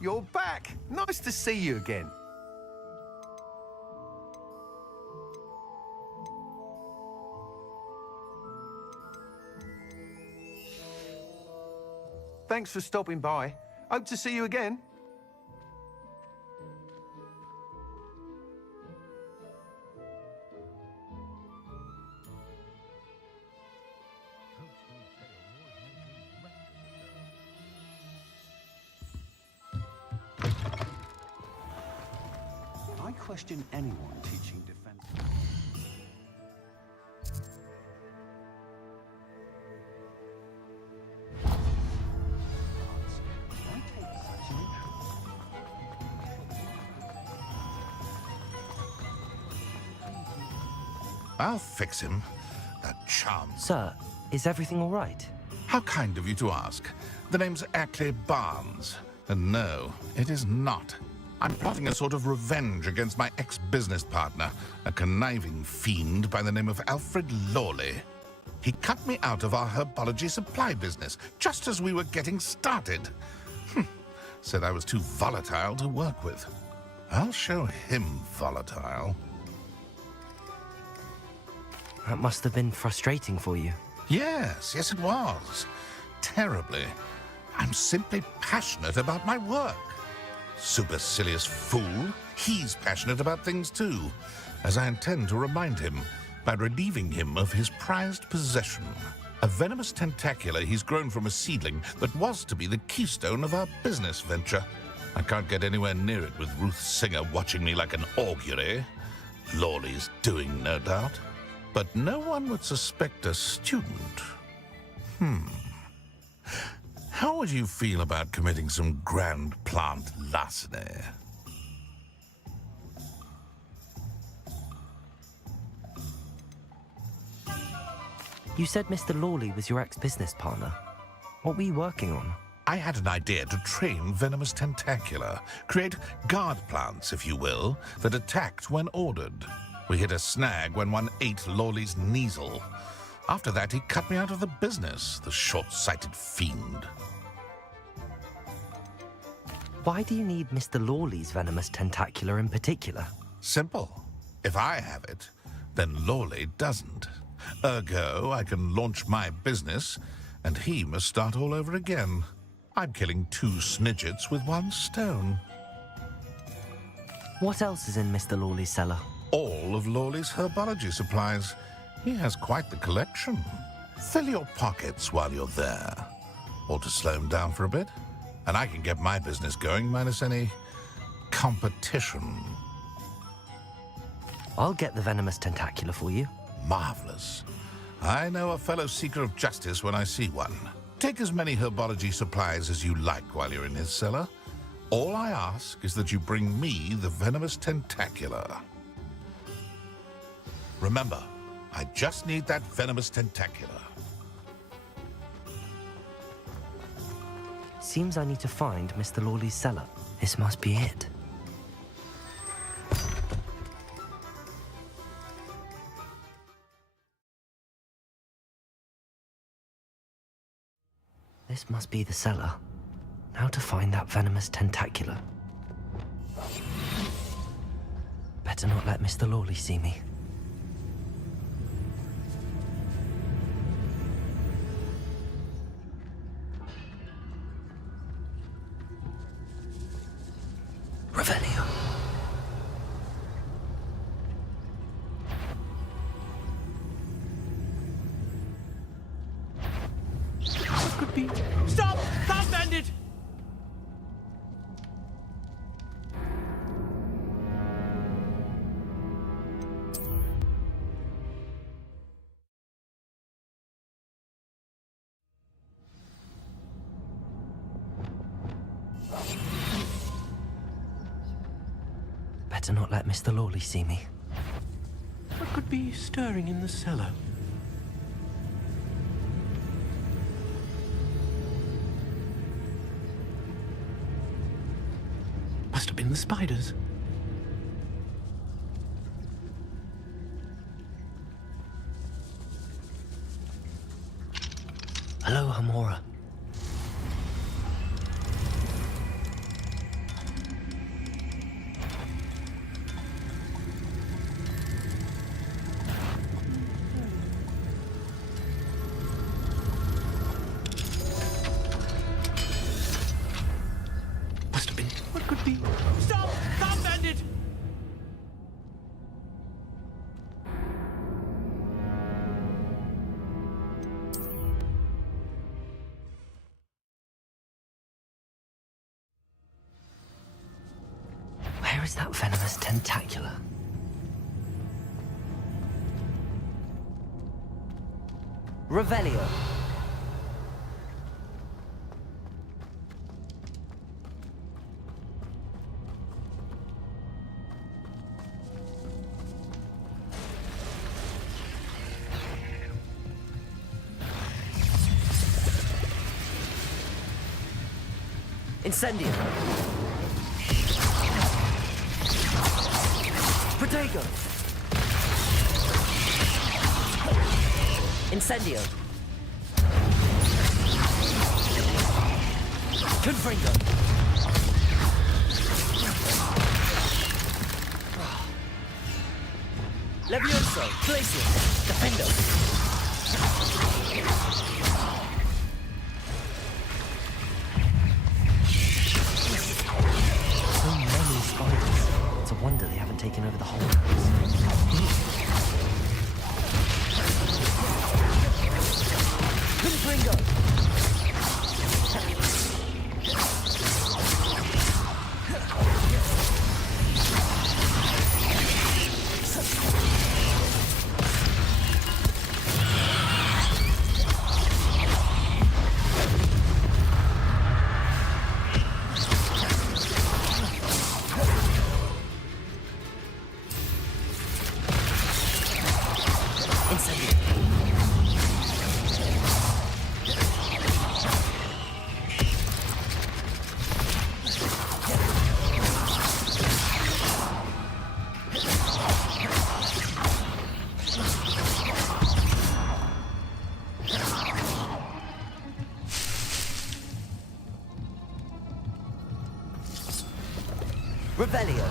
You're back. Nice to see you again. Thanks for stopping by. Hope to see you again. I question anyone teaching defense. I'll fix him. That charm. Sir, is everything all right? How kind of you to ask. The name's Ackley Barnes. And no, it is not. I'm plotting a sort of revenge against my ex-business partner, a conniving fiend by the name of Alfred Lawley. He cut me out of our herbology supply business just as we were getting started. Said I was too volatile to work with. I'll show him volatile. That must have been frustrating for you. Yes, it was. Terribly. I'm simply passionate about my work. Supercilious fool. He's passionate about things too, as I intend to remind him by relieving him of his prized possession. A venomous tentacula he's grown from a seedling that was to be the keystone of our business venture. I can't get anywhere near it with Ruth Singer watching me like an augury. Lawley's doing, no doubt. But no one would suspect a student. How would you feel about committing some grand plant larceny? You said Mr. Lawley was your ex-business partner. What were you working on? I had an idea to train venomous tentacula, create guard plants, if you will, that attacked when ordered. We hit a snag when one ate Lawley's Kneasel. After that, he cut me out of the business, the short-sighted fiend. Why do you need Mr. Lawley's venomous tentacula in particular? Simple. If I have it, then Lawley doesn't. Ergo, I can launch my business, and he must start all over again. I'm killing 2 snidgets with 1 stone. What else is in Mr. Lawley's cellar? All of Lawley's herbology supplies. He has quite the collection. Fill your pockets while you're there. Or to slow him down for a bit. And I can get my business going minus any competition. I'll get the venomous tentacula for you. Marvelous. I know a fellow seeker of justice when I see one. Take as many herbology supplies as you like while you're in his cellar. All I ask is that you bring me the venomous tentacula. Remember, I just need that venomous tentacula. Seems I need to find Mr. Lawley's cellar. This must be it. This must be the cellar. How to find that venomous tentacula? Better not let Mr. Lawley see me. Revelio. Could be. Stop! Stop, bandit! Better not let Mr. Lawley see me. What could be stirring in the cellar? Must have been the spiders. Hello, Hamora. Must have been. What could be? Stop! Stop, bandit! Where is that venomous tentacula? Revelio. Incendio. Protego. Incendio. Confringo. Levioso! Glacius! Defender! So many spiders. It's a wonder they haven't taken over the whole house. Confringo! Revelio.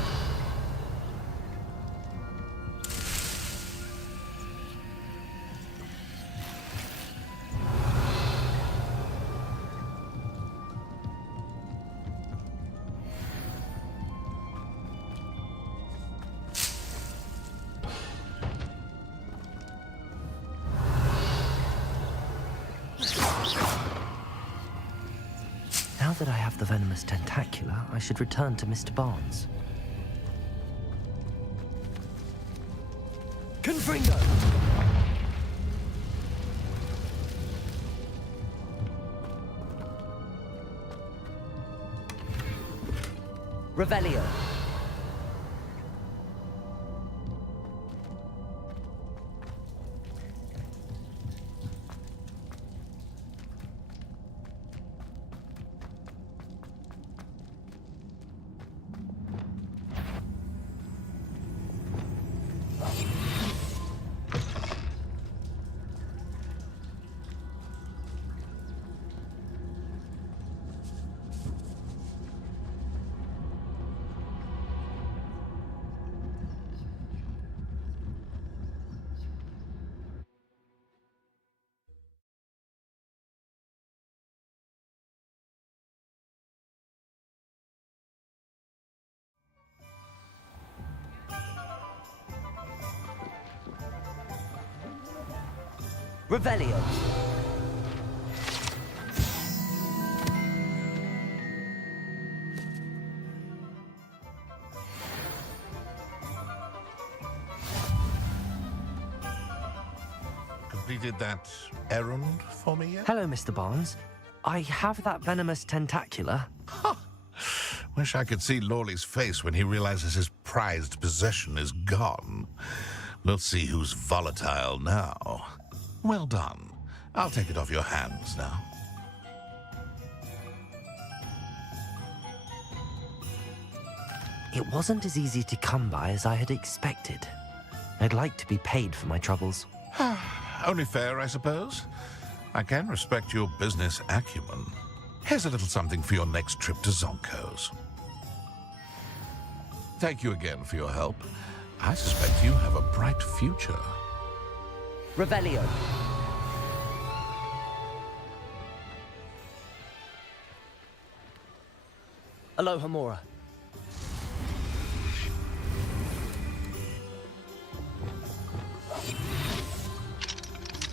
Now that I have the venomous tentacula, I should return to Mr. Barnes. Confringo! Revelio. Revelio. Completed that errand for me yet? Hello, Mr. Barnes. I have that venomous tentacula. Wish I could see Lawley's face when he realizes his prized possession is gone. We'll see who's volatile now. Well done. I'll take it off your hands now. It wasn't as easy to come by as I had expected. I'd like to be paid for my troubles. Only fair, I suppose. I can respect your business acumen. Here's a little something for your next trip to Zonko's. Thank you again for your help. I suspect you have a bright future. Revelio. Alohomora.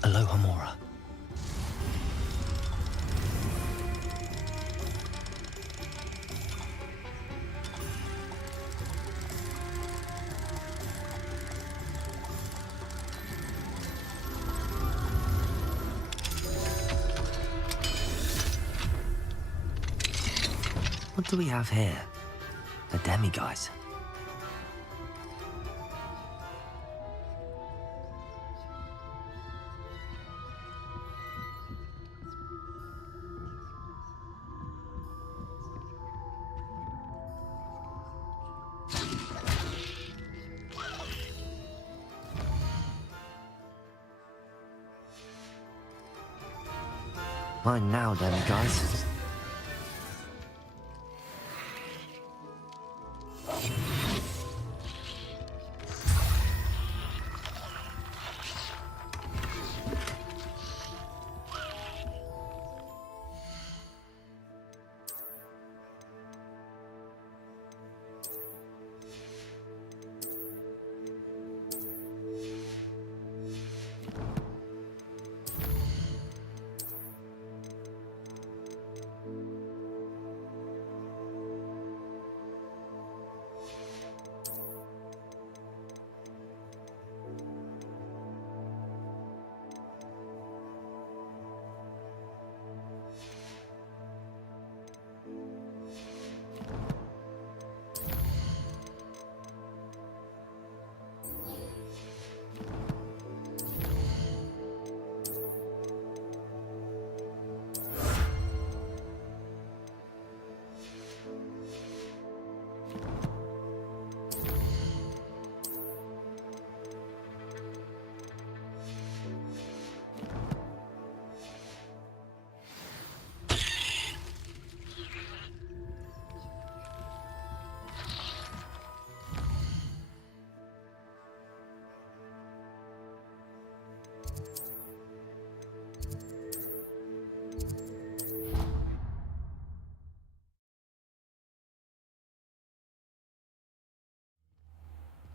Alohomora. What do we have here? A demiguise. Mine now, demiguise.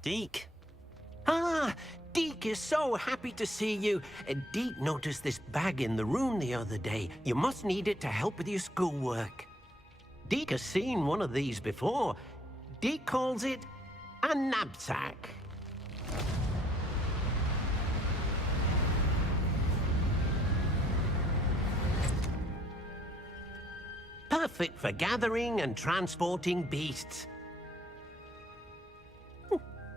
Deke. Ah, Deke is so happy to see you. Deke noticed this bag in the room the other day. You must need it to help with your schoolwork. Deke has seen one of these before. Deke calls it a knapsack. Perfect for gathering and transporting beasts.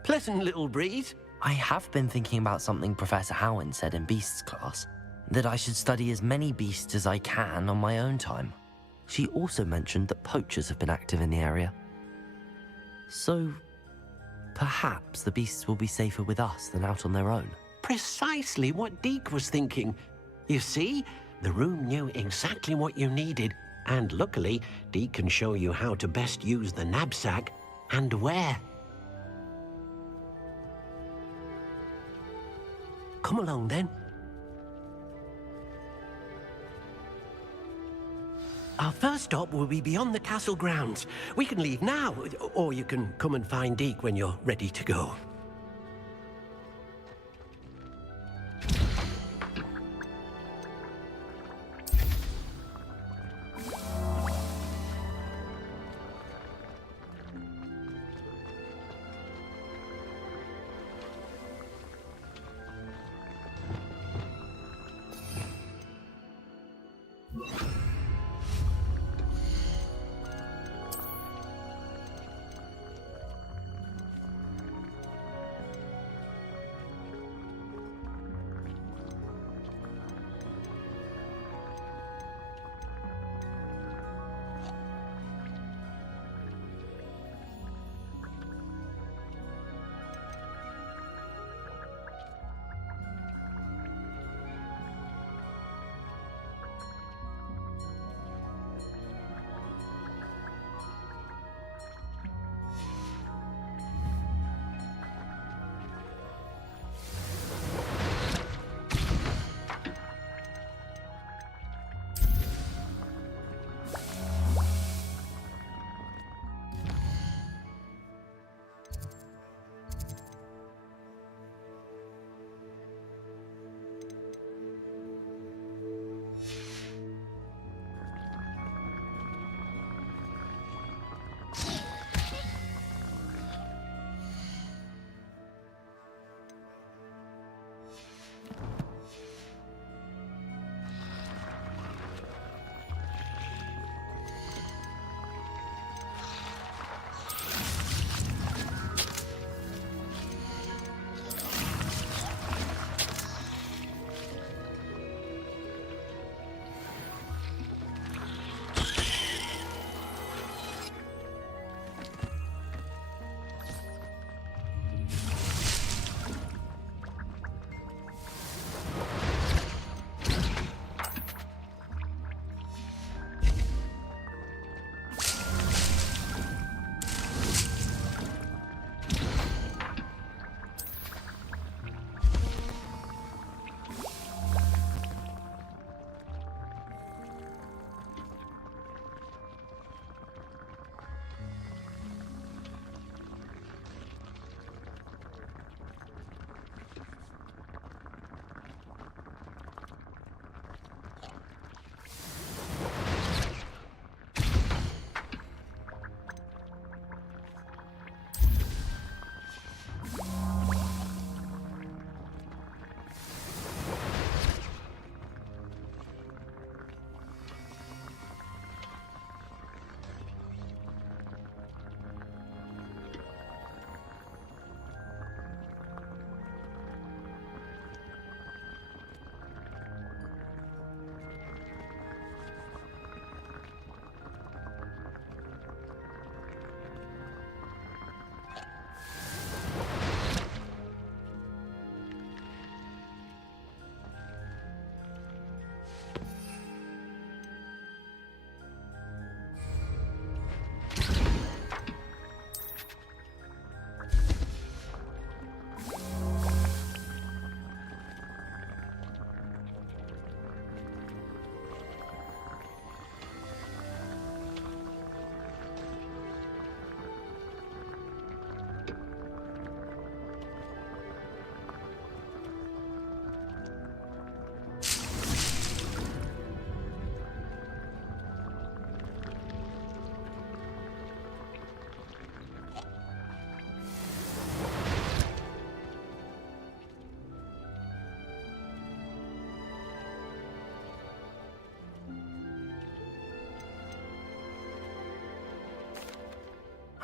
Pleasant little breeze. I have been thinking about something Professor Howen said in Beasts class, that I should study as many beasts as I can on my own time. She also mentioned that poachers have been active in the area. So, perhaps the beasts will be safer with us than out on their own. Precisely what Deke was thinking. You see, the room knew exactly what you needed, and luckily, Deke can show you how to best use the knapsack and where. Come along, then. Our first stop will be beyond the castle grounds. We can leave now, or you can come and find Deke when you're ready to go.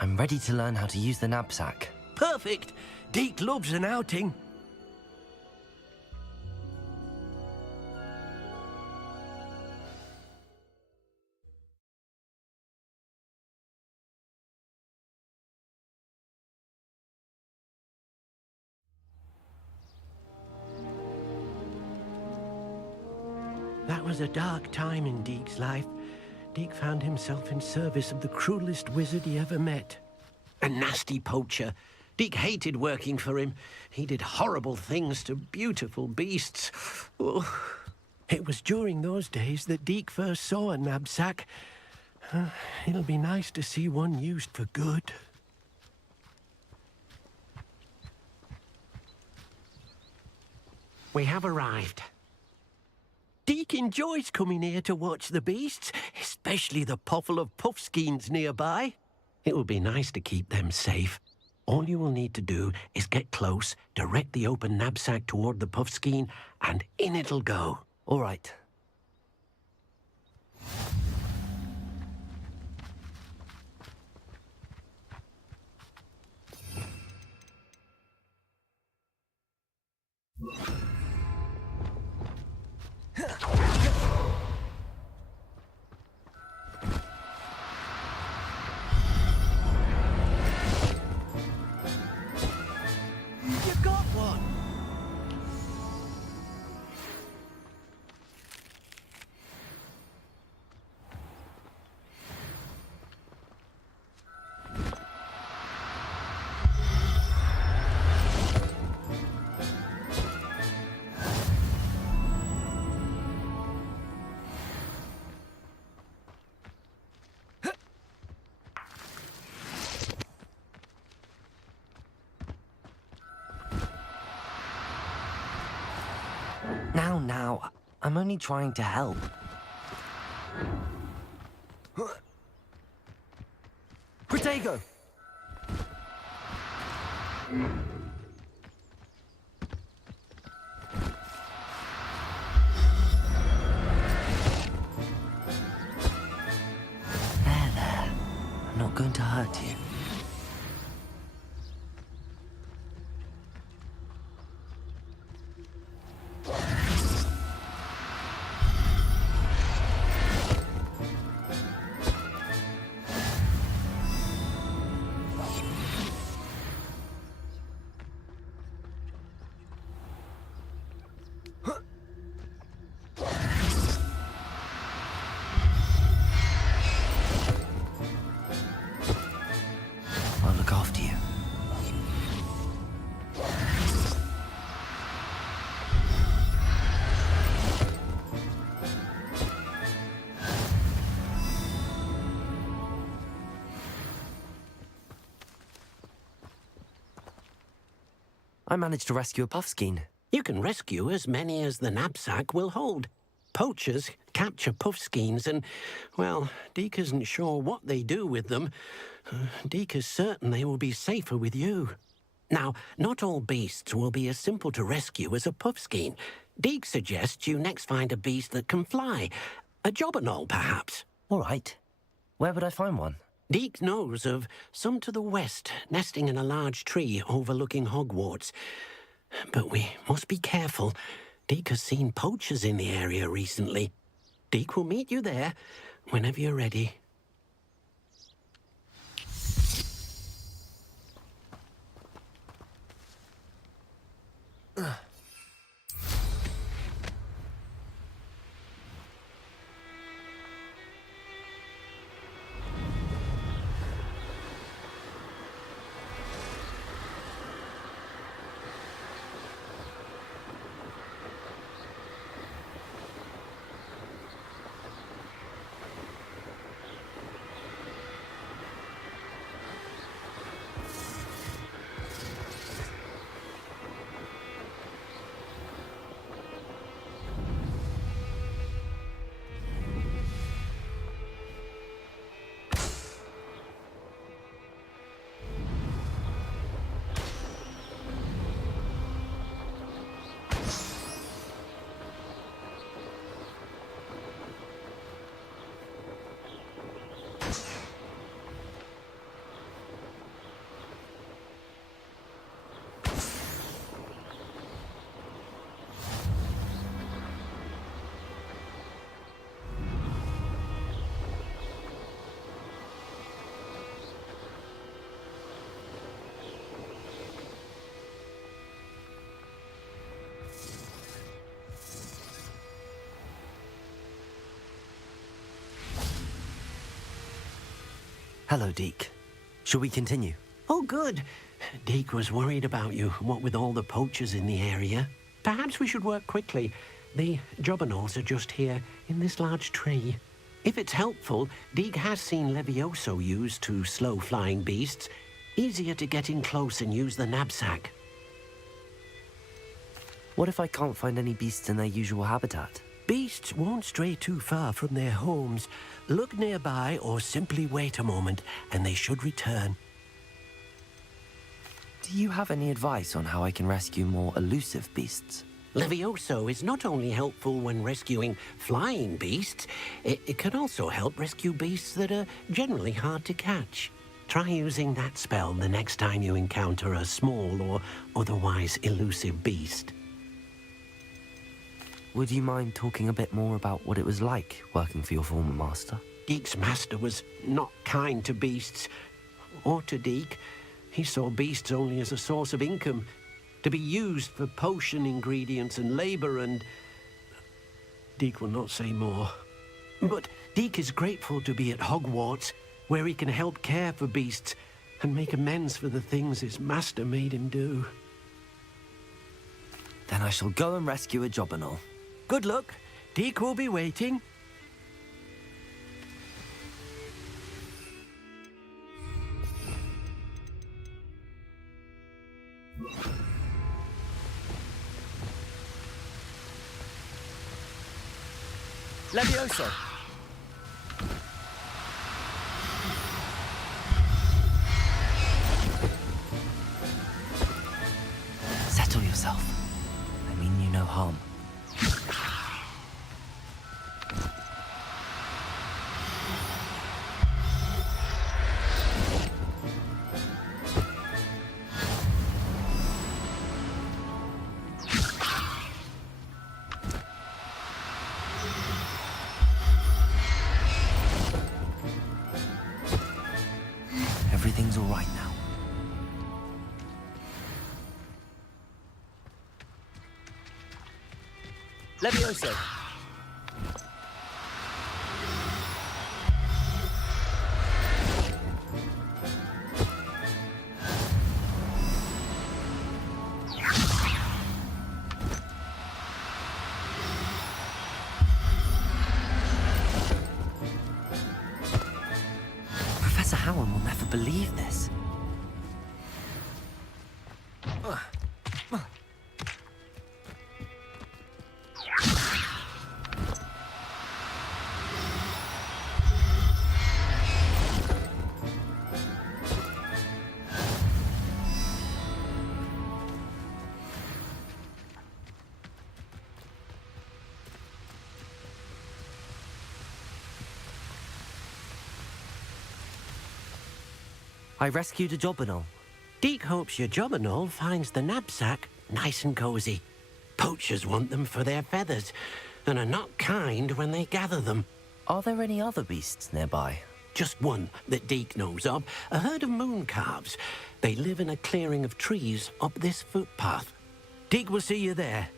I'm ready to learn how to use the knapsack. Perfect! Deke loves an outing. That was a dark time in Deke's life. Deke found himself in service of the cruelest wizard he ever met. A nasty poacher. Deke hated working for him. He did horrible things to beautiful beasts. Oh. It was during those days that Deke first saw a knapsack. It'll be nice to see one used for good. We have arrived. Deke enjoys coming here to watch the beasts, especially the potful of puffskeins nearby. It will be nice to keep them safe. All you will need to do is get close, direct the open knapsack toward the puffskein, and in it'll go. All right. You got one! Now, I'm only trying to help. Protego! There. I'm not going to hurt you. I'll look after you. I managed to rescue a puffskein. You can rescue as many as the knapsack will hold. Poachers capture puffskeins and, well, Deke isn't sure what they do with them. Deke is certain they will be safer with you. Now, not all beasts will be as simple to rescue as a puffskein. Deke suggests you next find a beast that can fly. A jobberknoll, perhaps. All right. Where would I find one? Deke knows of some to the west, nesting in a large tree overlooking Hogwarts. But we must be careful. Deke has seen poachers in the area recently. Deke will meet you there whenever you're ready. Hello, Deke. Shall we continue? Oh, good. Deke was worried about you, what with all the poachers in the area. Perhaps we should work quickly. The jobberknolls are just here, in this large tree. If it's helpful, Deke has seen Levioso used to slow flying beasts. Easier to get in close and use the knapsack. What if I can't find any beasts in their usual habitat? Beasts won't stray too far from their homes. Look nearby or simply wait a moment, and they should return. Do you have any advice on how I can rescue more elusive beasts? Levioso is not only helpful when rescuing flying beasts, it can also help rescue beasts that are generally hard to catch. Try using that spell the next time you encounter a small or otherwise elusive beast. Would you mind talking a bit more about what it was like working for your former master? Deke's master was not kind to beasts, or to Deke. He saw beasts only as a source of income, to be used for potion ingredients and labor, and Deke will not say more. But Deke is grateful to be at Hogwarts, where he can help care for beasts and make amends for the things his master made him do. Then I shall go and rescue a jobberknoll. Good luck. Deke will be waiting. Levioso! Settle yourself. I mean you no harm. Everything's all right now. Levioso! Professor Howard will never believe this. I rescued a jobberknoll. Deke hopes your jobberknoll finds the knapsack nice and cozy. Poachers want them for their feathers, and are not kind when they gather them. Are there any other beasts nearby? Just one that Deke knows of, a herd of moon calves. They live in a clearing of trees up this footpath. Deke will see you there.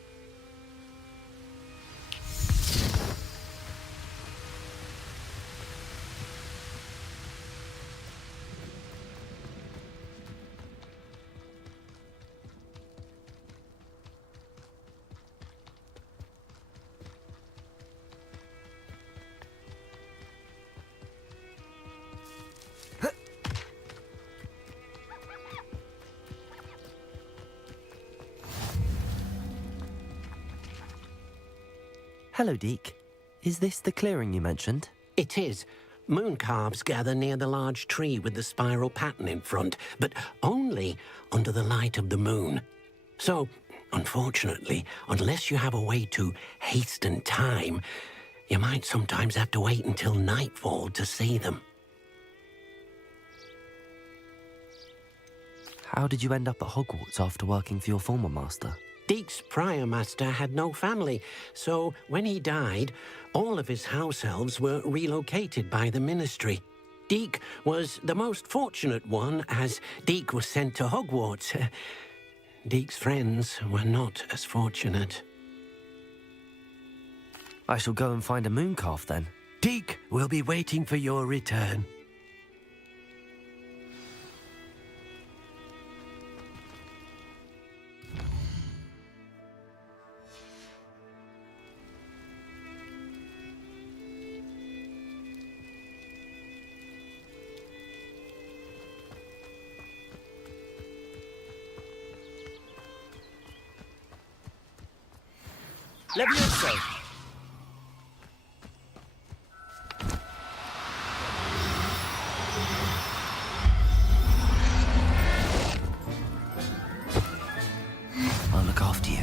Hello, Deke. Is this the clearing you mentioned? It is. Moon calves gather near the large tree with the spiral pattern in front, but only under the light of the moon. So, unfortunately, unless you have a way to hasten time, you might sometimes have to wait until nightfall to see them. How did you end up at Hogwarts after working for your former master? Deke's prior master had no family, so when he died, all of his house elves were relocated by the ministry. Deke was the most fortunate one, as Deke was sent to Hogwarts. Deke's friends were not as fortunate. I shall go and find a mooncalf then. Deke will be waiting for your return. Levioso! I'll look after you.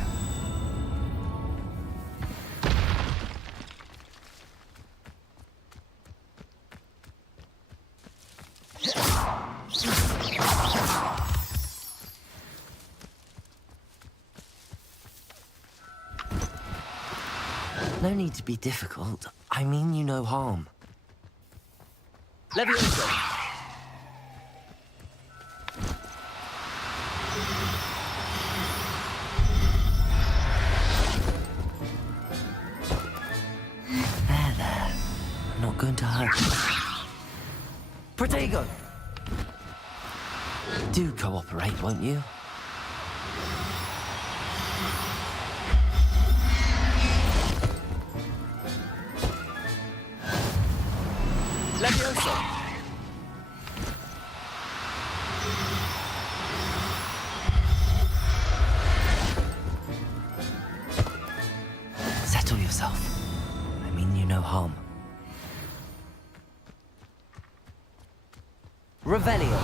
No need to be difficult. I mean you no harm. Levioso! There. I'm not going to hurt you. Protego! Do cooperate, won't you? Levioso! Settle yourself. I mean you no harm. Revelio.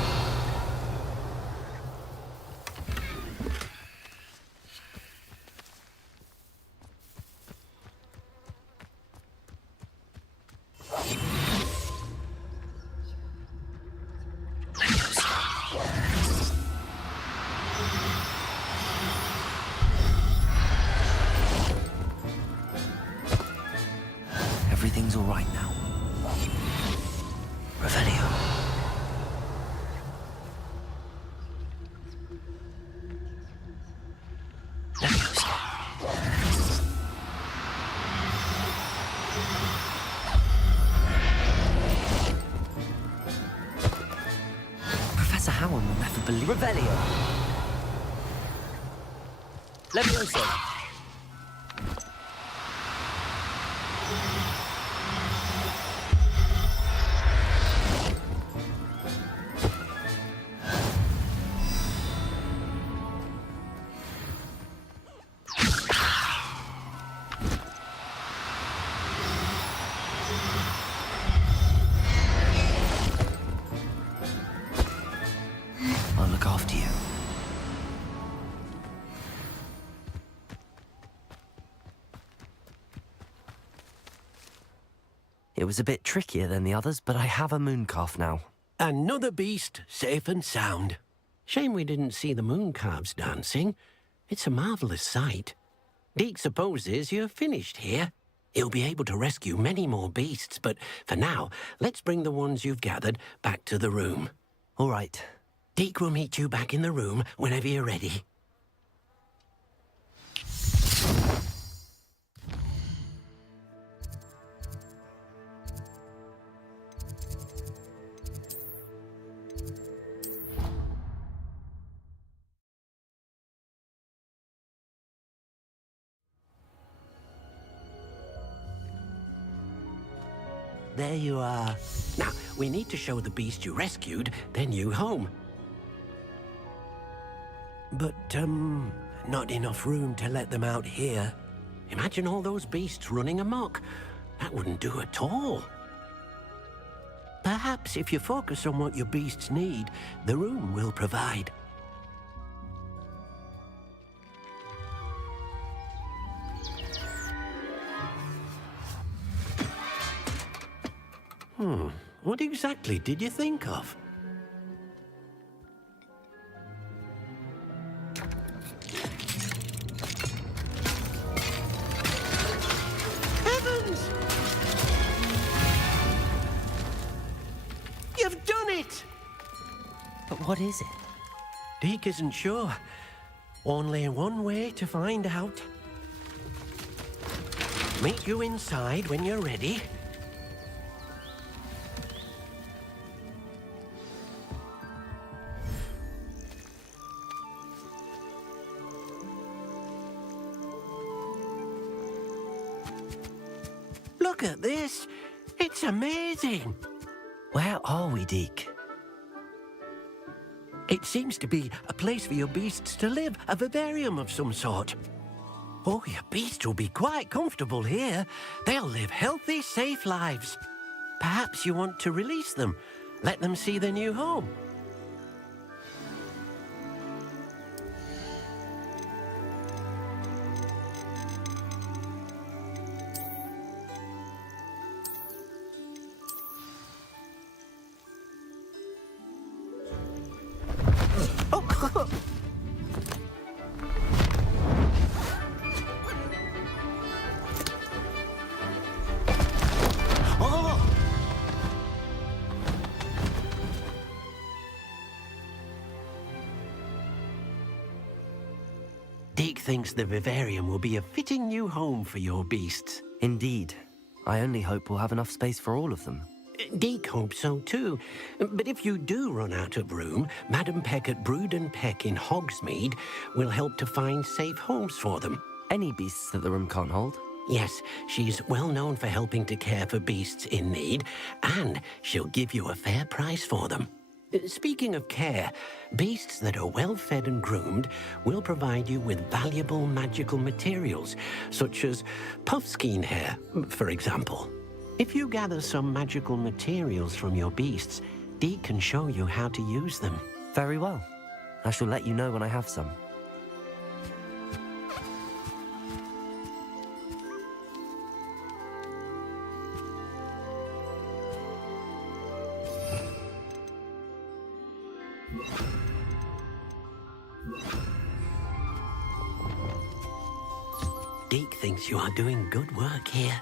Everything's all right now. Revelio. Professor Howard will never believe. Revelio. Levioso! I'll look after you. It was a bit trickier than the others, but I have a moon calf now. Another beast, safe and sound. Shame we didn't see the moon calves dancing. It's a marvellous sight. Deke supposes you're finished here. He'll be able to rescue many more beasts, but for now, let's bring the ones you've gathered back to the room. All right. Deke will meet you back in the room whenever you're ready. There you are. Now, we need to show the beast you rescued their new home. But, not enough room to let them out here. Imagine all those beasts running amok. That wouldn't do at all. Perhaps if you focus on what your beasts need, the room will provide. What exactly did you think of? Heavens! You've done it! But what is it? Deke isn't sure. Only one way to find out. Meet you inside when you're ready. Look at this. It's amazing. Where are we, Deke? It seems to be a place for your beasts to live, a vivarium of some sort. Oh, your beasts will be quite comfortable here. They'll live healthy, safe lives. Perhaps you want to release them. Let them see their new home. Deke thinks the vivarium will be a fitting new home for your beasts. Indeed. I only hope we'll have enough space for all of them. Deke hopes so too. But if you do run out of room, Madam Peck at Brood and Peck in Hogsmeade will help to find safe homes for them. Any beasts that the room can't hold? Yes, she's well known for helping to care for beasts in need, and she'll give you a fair price for them. Speaking of care, beasts that are well fed and groomed will provide you with valuable magical materials, such as puffskein hair, for example. If you gather some magical materials from your beasts, Deke can show you how to use them. Very well. I shall let you know when I have some. Deke thinks you are doing good work here.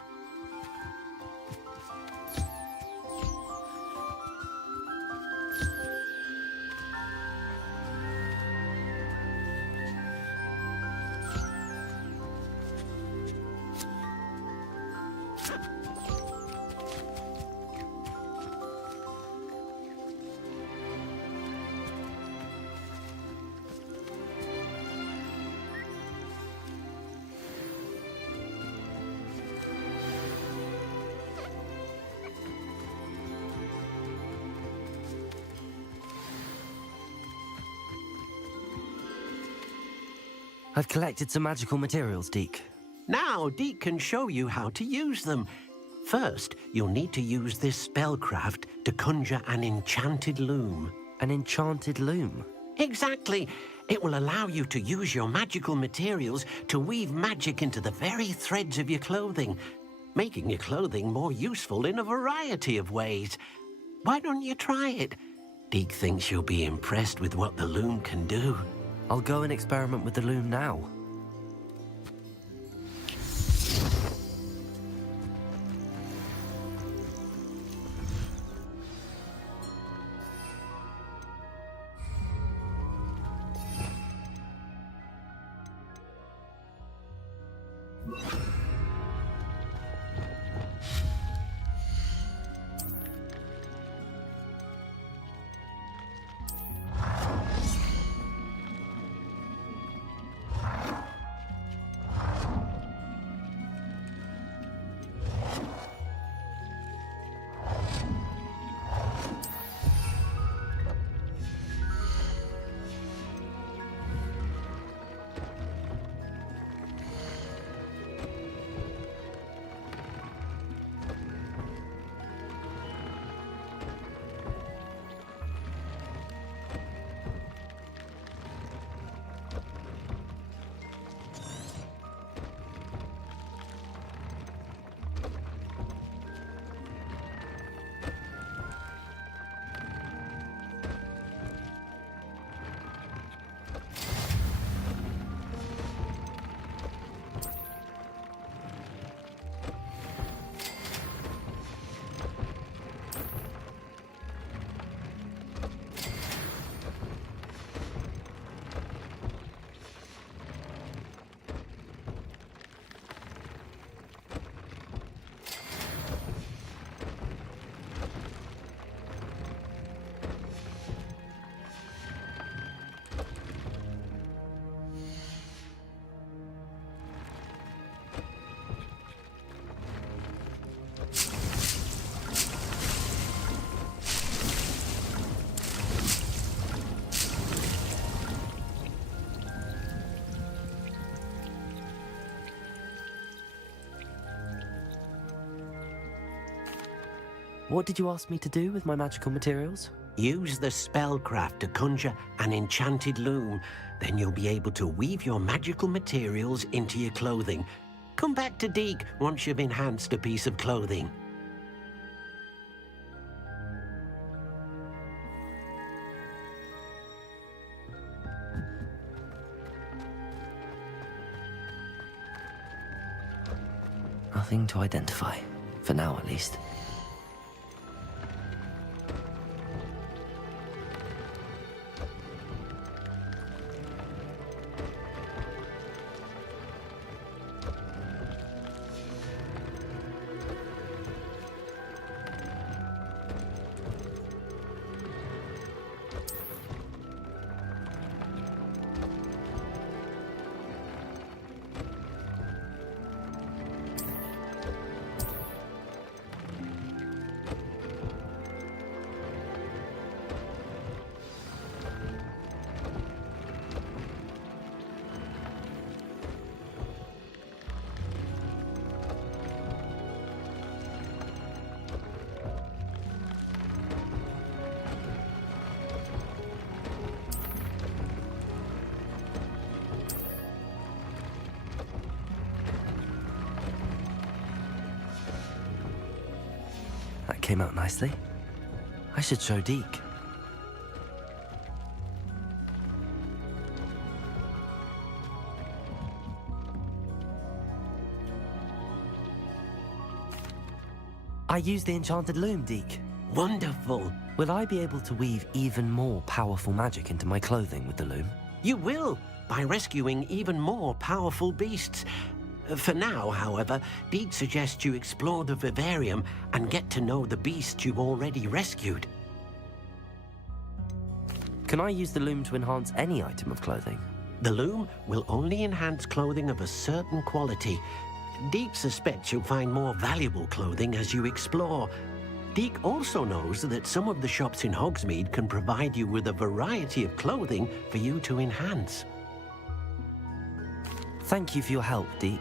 I've collected some magical materials, Deke. Now, Deke can show you how to use them. First, you'll need to use this spellcraft to conjure an enchanted loom. An enchanted loom? Exactly. It will allow you to use your magical materials to weave magic into the very threads of your clothing, making your clothing more useful in a variety of ways. Why don't you try it? Deke thinks you'll be impressed with what the loom can do. I'll go and experiment with the loom now. What did you ask me to do with my magical materials? Use the spellcraft to conjure an enchanted loom. Then you'll be able to weave your magical materials into your clothing. Come back to Deke once you've enhanced a piece of clothing. Nothing to identify. For now, at least. That came out nicely. I should show Deke. I used the enchanted loom, Deke. Wonderful. Will I be able to weave even more powerful magic into my clothing with the loom? You will, by rescuing even more powerful beasts. For now, however, Deke suggests you explore the vivarium and get to know the beasts you've already rescued. Can I use the loom to enhance any item of clothing? The loom will only enhance clothing of a certain quality. Deke suspects you'll find more valuable clothing as you explore. Deke also knows that some of the shops in Hogsmeade can provide you with a variety of clothing for you to enhance. Thank you for your help, Deke.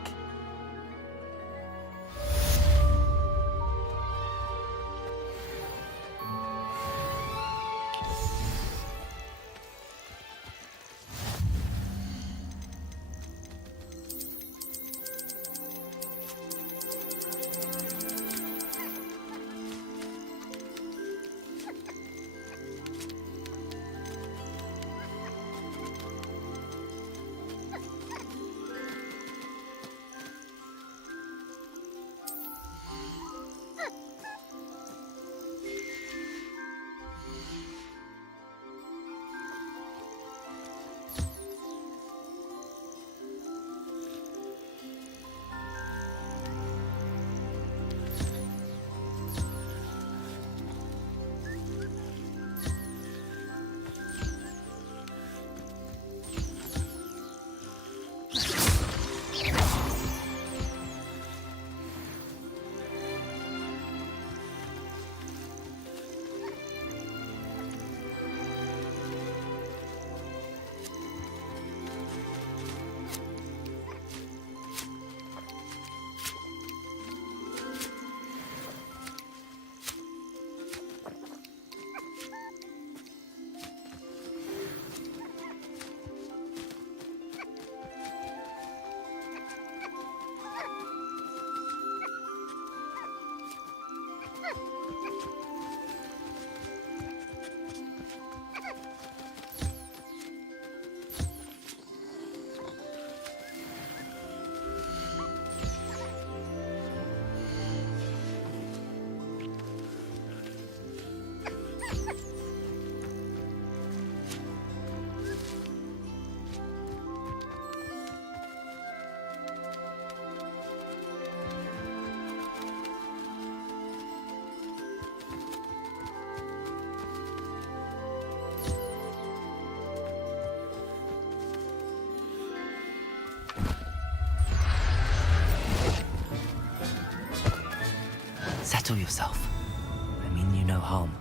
Settle yourself. I mean you no harm.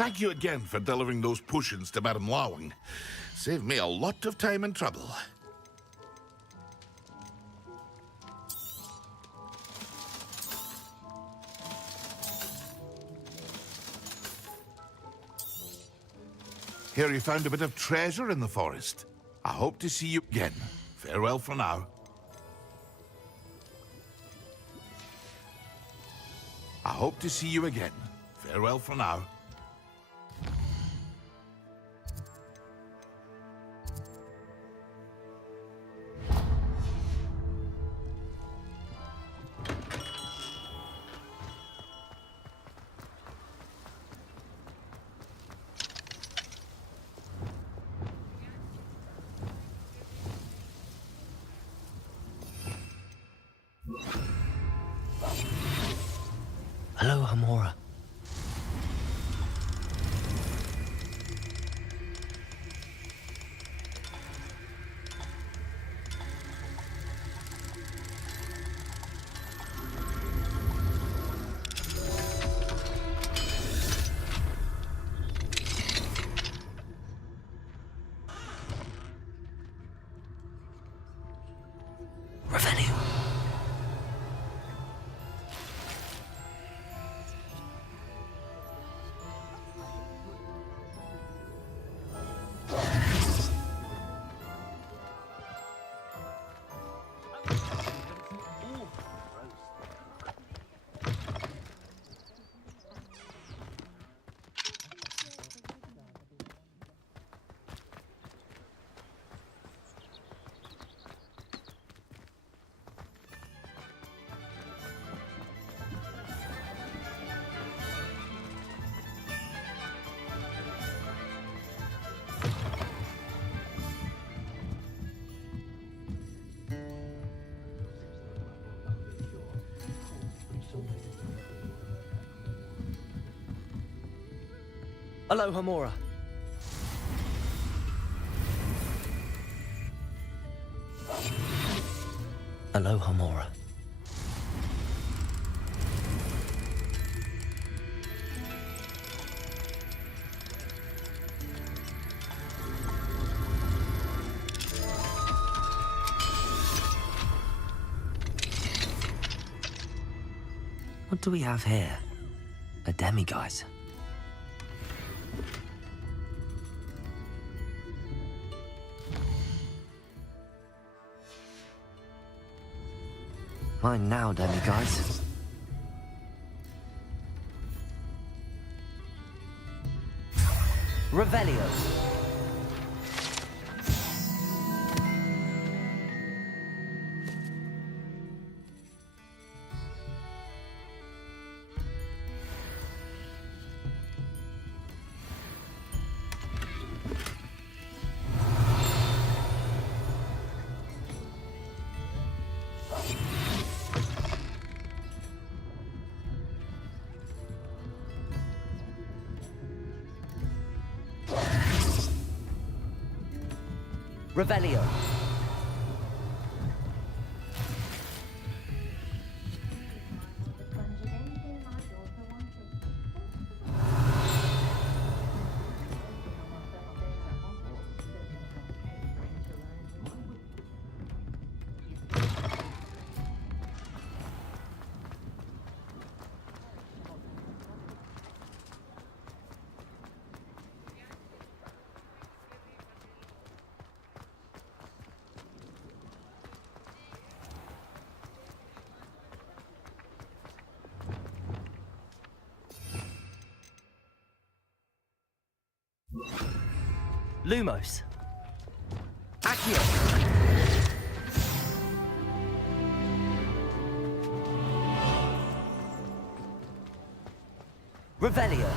Thank you again for delivering those potions to Madame Lawing. Saved me a lot of time and trouble. Hear you found a bit of treasure in the forest. I hope to see you again. Farewell for now. I hope to see you again. Farewell for now. Hello, Hamora. Revelio. Hello, Hamora. Hello, Hamora. What do we have here? A demiguise. Mine now, demiguise. Revelio. Revelio. Lumos. Accio. Revelio.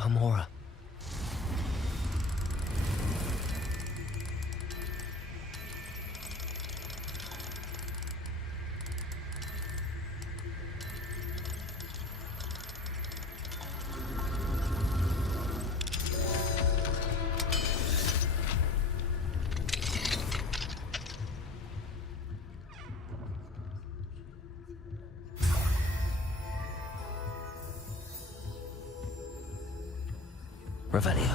Alohomora. Revelio.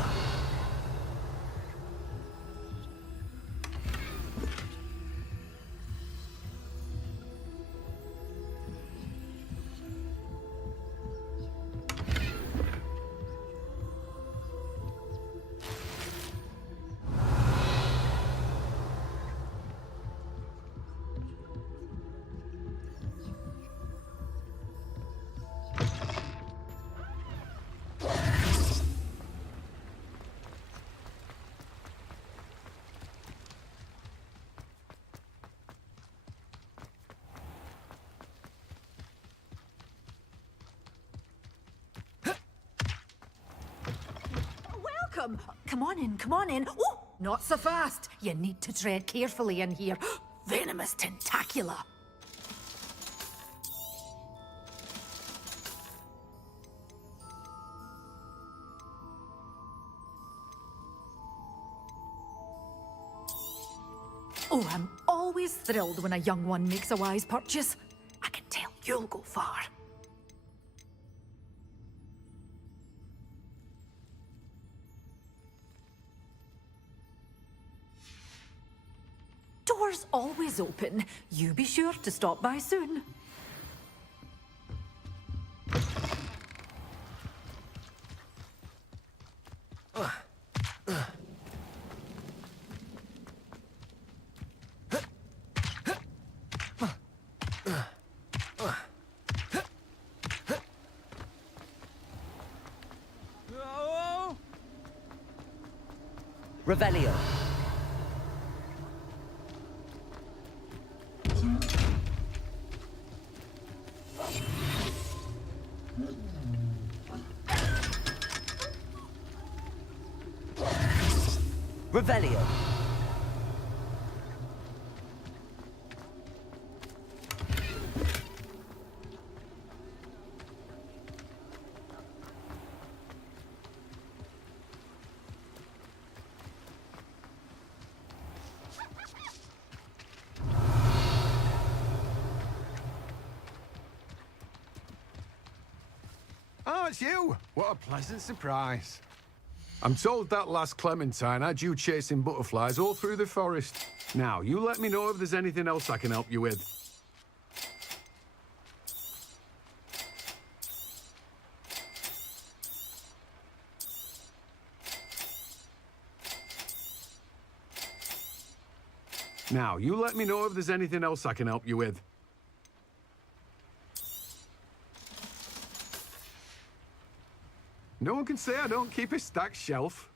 Welcome! Come on in, come on in. Oh, not so fast. You need to tread carefully in here. Venomous tentacula. Oh, I'm always thrilled when a young one makes a wise purchase. I can tell you'll go far. Doors always open. You be sure to stop by soon. Revelio. Revelio. Oh, it's you! What a pleasant surprise. I'm told that last Clementine had you chasing butterflies all through the forest. Now, you let me know if there's anything else I can help you with. Now, you let me know if there's anything else I can help you with. No one can say I don't keep a stacked shelf.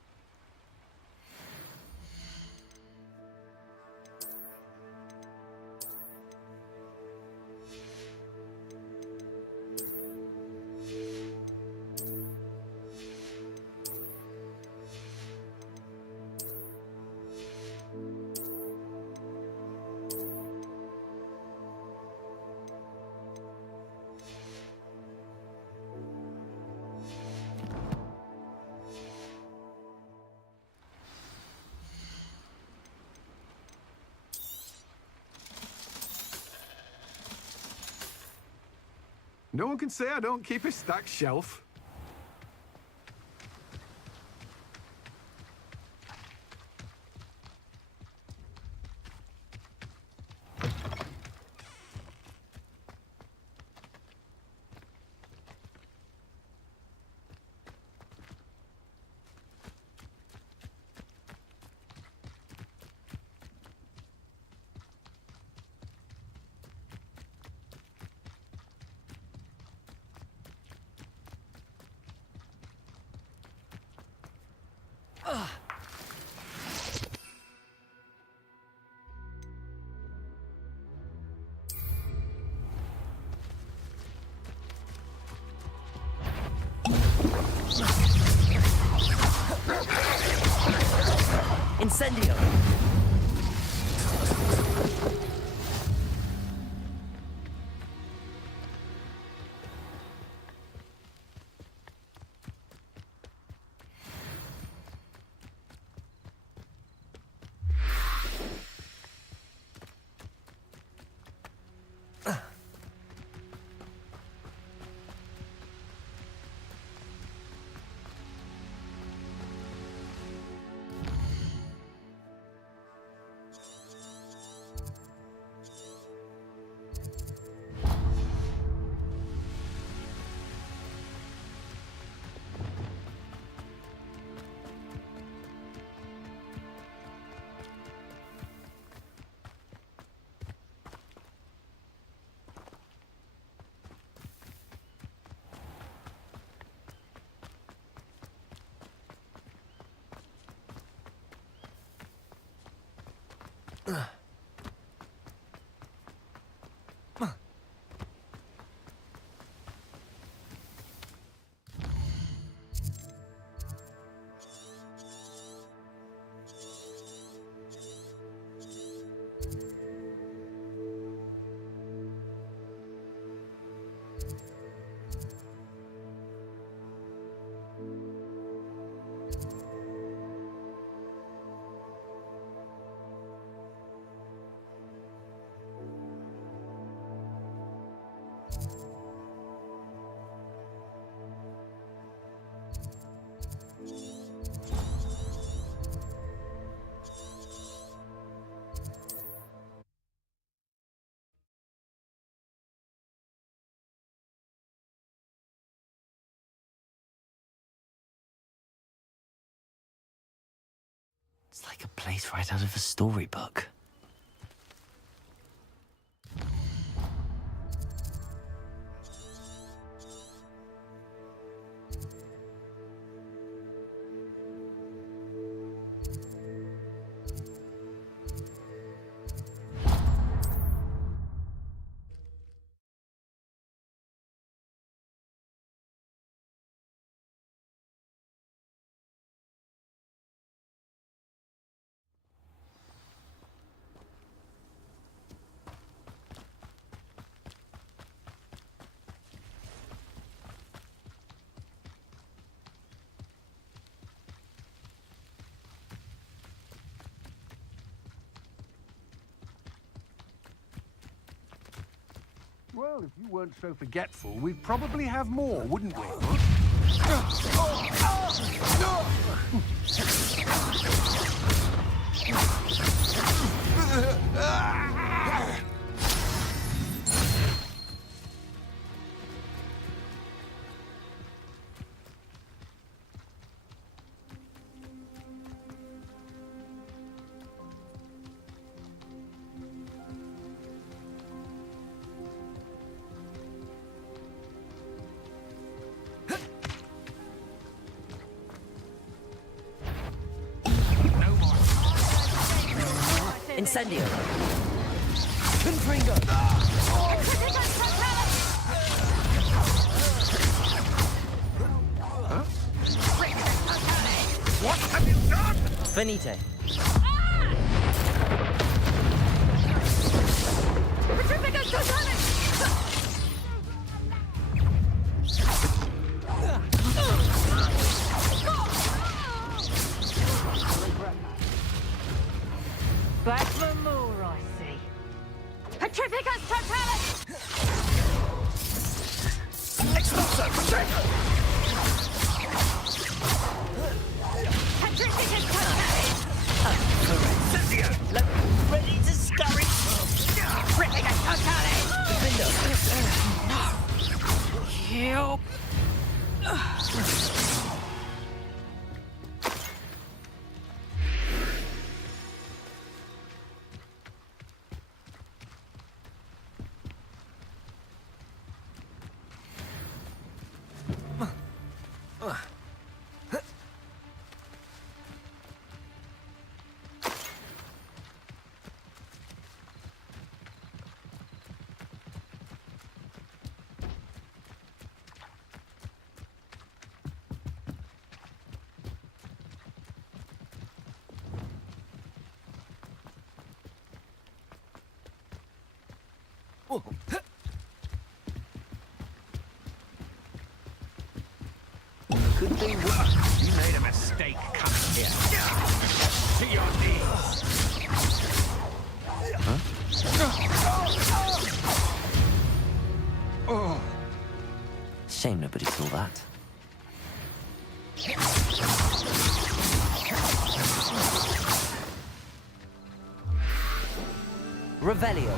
No one can say I don't keep a stacked shelf. Incendio! It's like a place right out of a storybook. Well, if you weren't so forgetful, we'd probably have more, wouldn't we? Incendio! Confringo! Huh? What have you done? Finite! Back for more, I see. Petrificus Totalis! Expulso! Protego! Petrificus Totalis! Incendio! Ready to scurry! Petrificus Totalis! Help! Could be worse. You made a mistake coming here. To your knees. Shame nobody saw that. Revelio.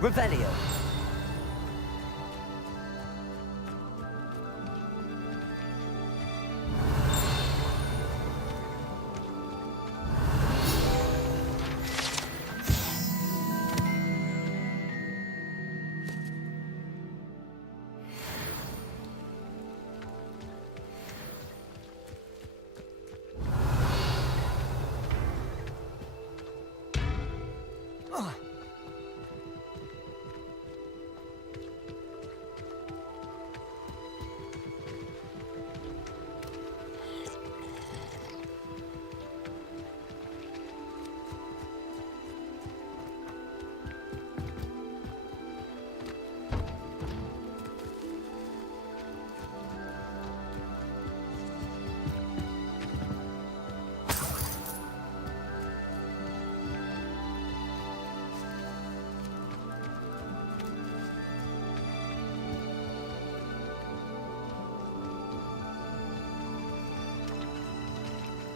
Revelio.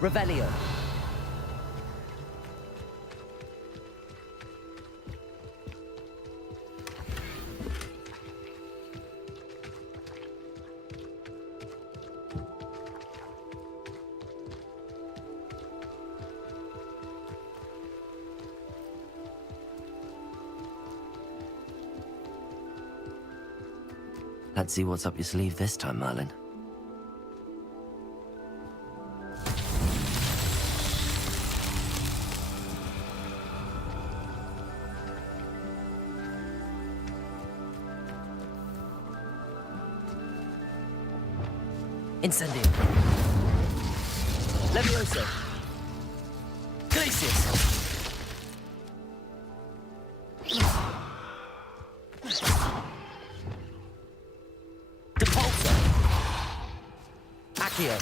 Revelio. Let's see what's up your sleeve this time, Merlin. Incendio. Levioso. Glacius. Depulso. Accio.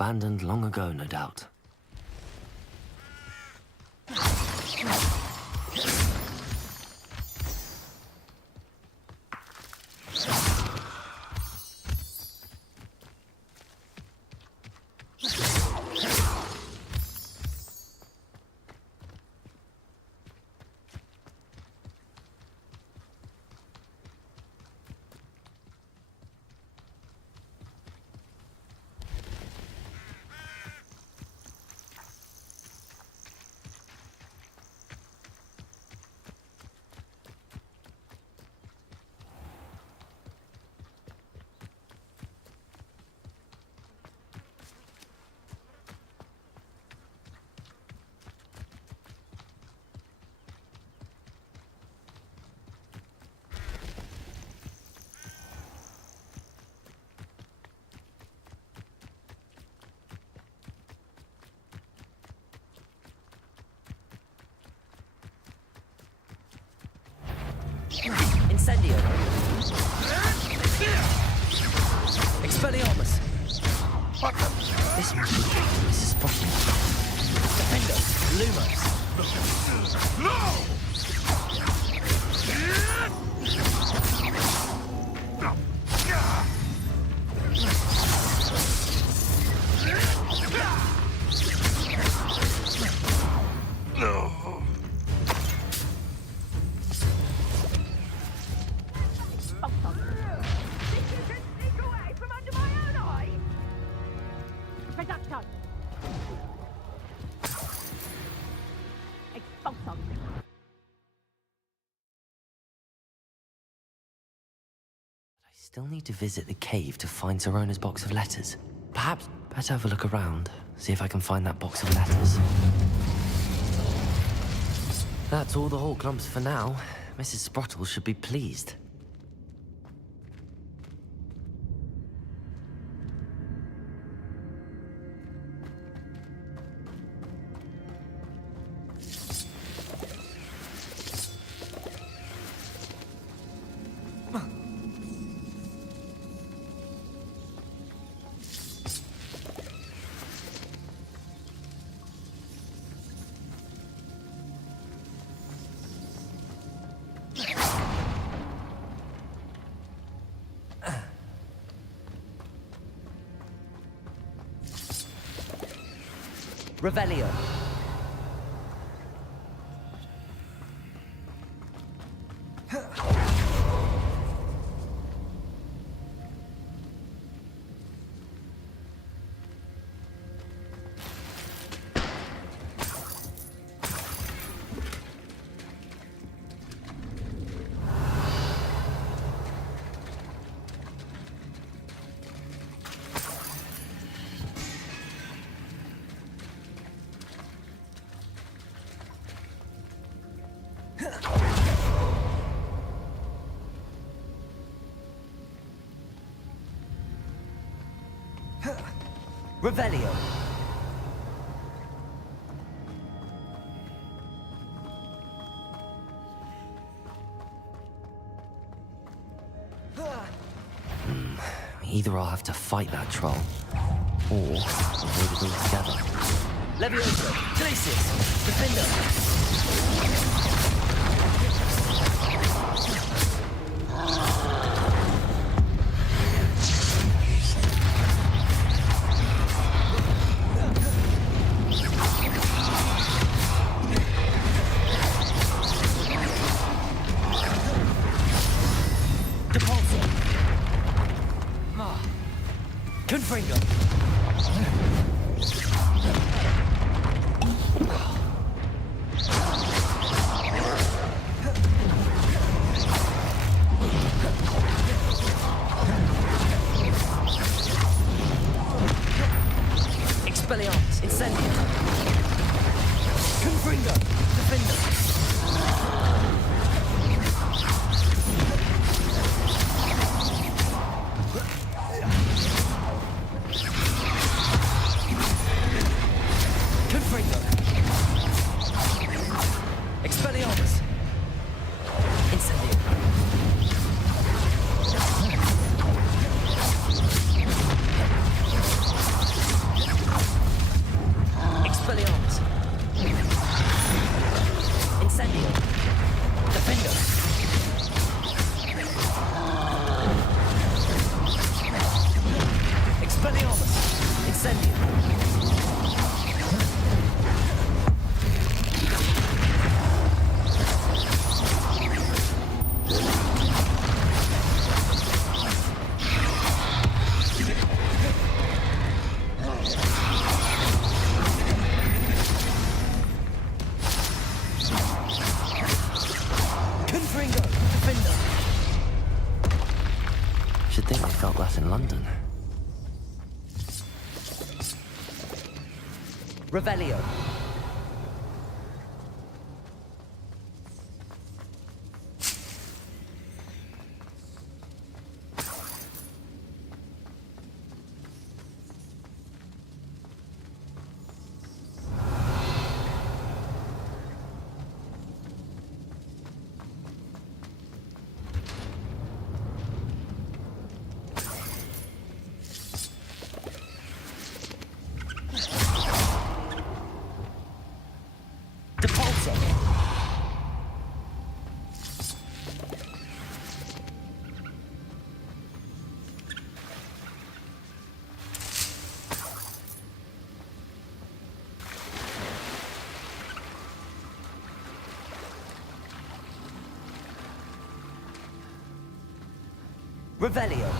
abandoned long ago, no doubt. Incendio. Expelliarmus. What the? This must be Mrs. Sprottle. Defender. Lumos. Still need to visit the cave to find Zerona's box of letters. Perhaps better have a look around, see if I can find that box of letters. That's all the whole clumps for now. Mrs. Sprottle should be pleased. Revelio. Revelio. Either I'll have to fight that troll, or avoid it altogether. Levioso. Glacius. Defender. Confringo. Expelliarmus. Incendio. Confringo. Defender. Expelliarmus! Incendio! should think they felt that in London. Revelio. Revelio.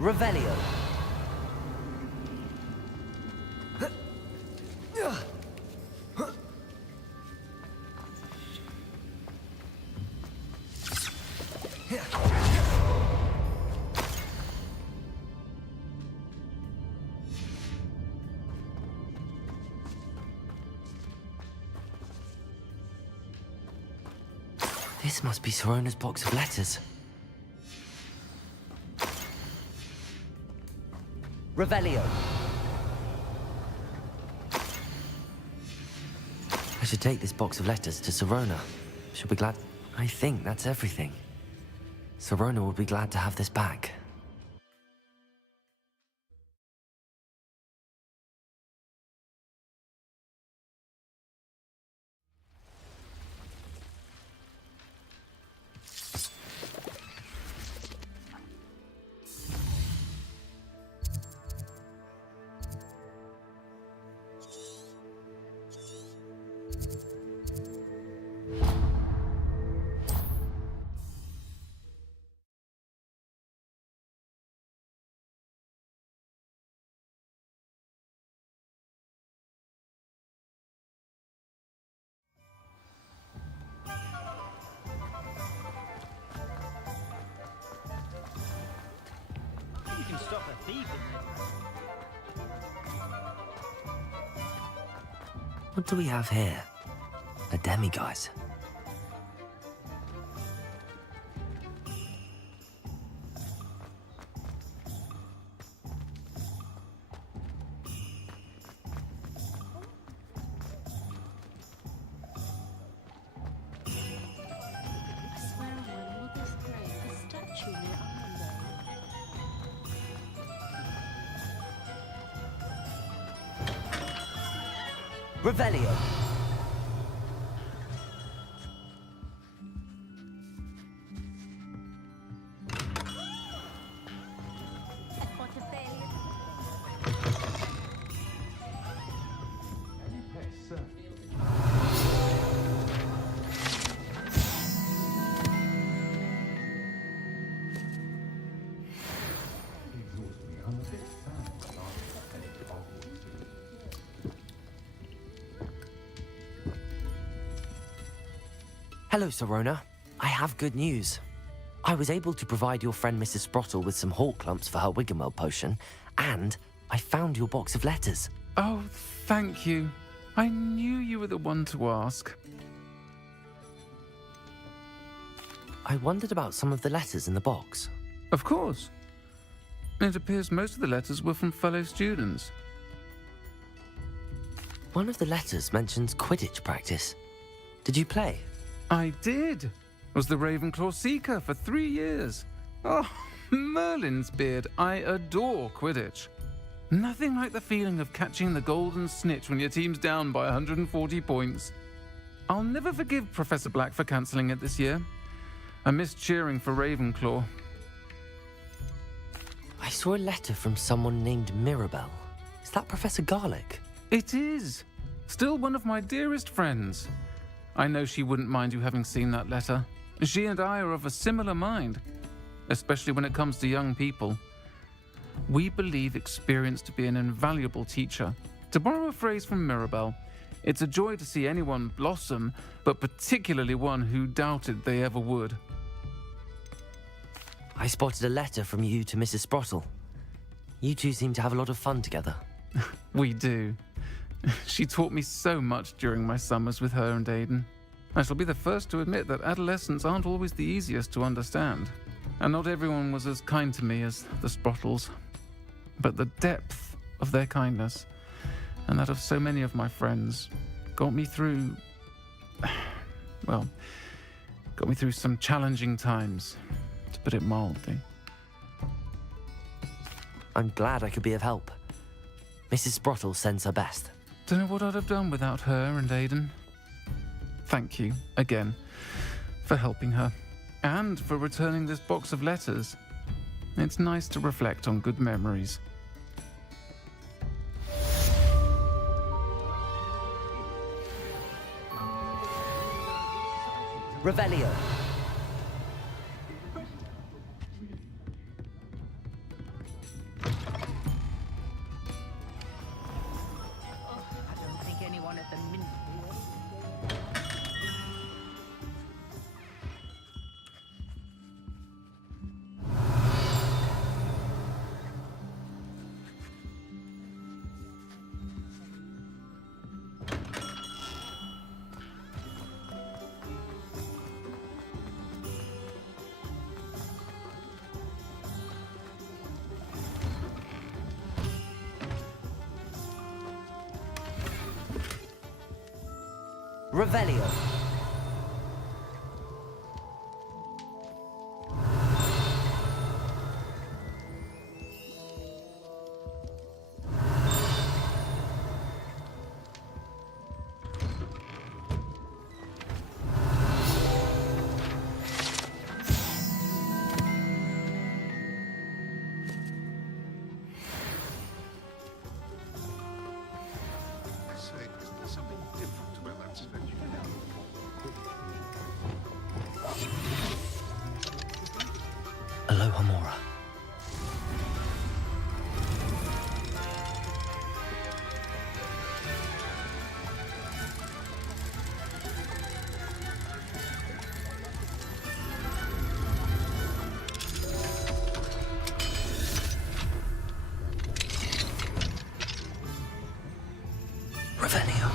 Revelio. This must be Sorona's box of letters. Revelio. I should take this box of letters to Sorona. She'll be glad. I think that's everything. Sorona will be glad to have this back. You can stop a thief in What do we have here? A demiguise. Revelio. Hello, Sorona. I have good news. I was able to provide your friend Mrs. Sprottle with some hawk clumps for her Wiggenweld potion, and I found your box of letters. Oh, thank you. I knew you were the one to ask. I wondered about some of the letters in the box. Of course. It appears most of the letters were from fellow students. One of the letters mentions Quidditch practice. Did you play? I did. Was the Ravenclaw Seeker for 3 years. Oh, Merlin's beard. I adore Quidditch. Nothing like the feeling of catching the golden snitch when your team's down by 140 points. I'll never forgive Professor Black for cancelling it this year. I missed cheering for Ravenclaw. I saw a letter from someone named Mirabelle. Is that Professor Garlick? It is. Still one of my dearest friends. I know she wouldn't mind you having seen that letter. She and I are of a similar mind, especially when it comes to young people. We believe experience to be an invaluable teacher. To borrow a phrase from Mirabelle, it's a joy to see anyone blossom, but particularly one who doubted they ever would. I spotted a letter from you to Mrs. Sprottle. You two seem to have a lot of fun together. We do. She taught me so much during my summers with her and Aidan. I shall be the first to admit that adolescents aren't always the easiest to understand, and not everyone was as kind to me as the Sprottles. But the depth of their kindness, and that of so many of my friends, got me through some challenging times, to put it mildly. I'm glad I could be of help. Mrs. Sprottle sends her best. Don't know what I'd have done without her and Aidan. Thank you, again, for helping her, and for returning this box of letters. It's nice to reflect on good memories. Revelio. I don't think anyone at the Mint Revelio. Say, isn't there something different about that statue? Aloha Mora. Revelio.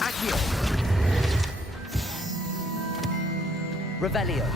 Accio. Revelio.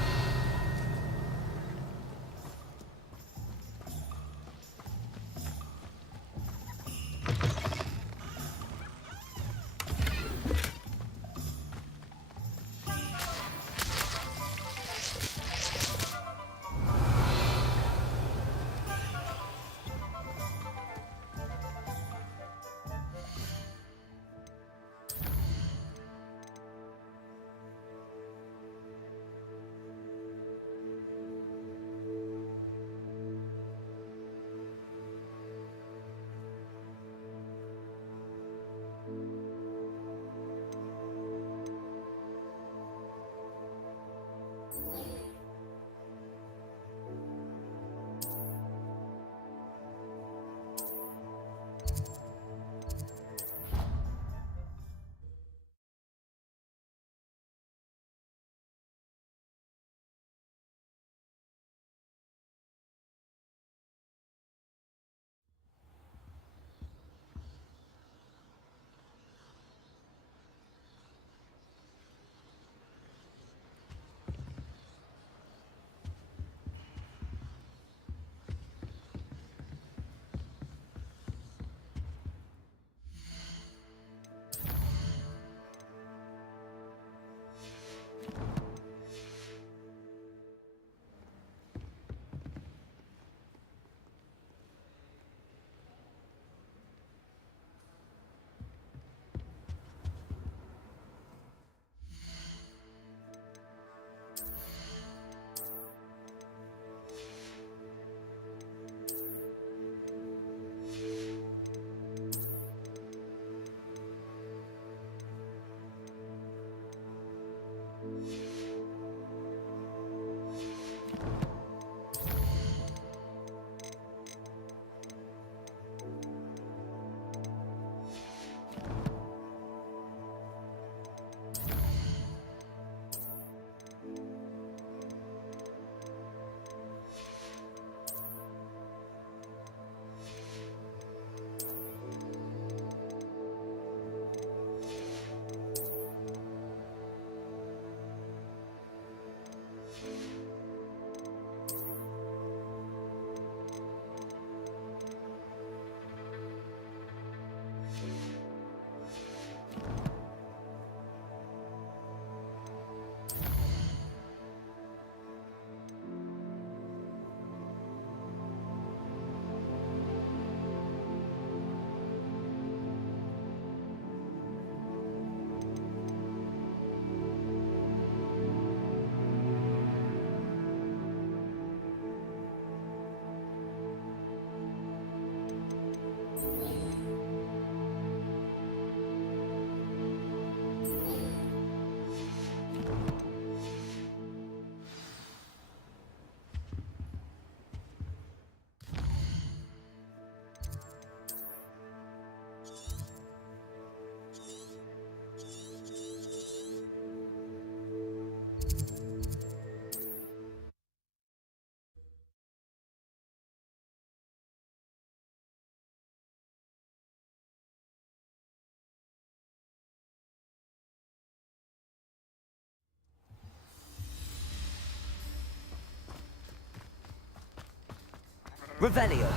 Revelio.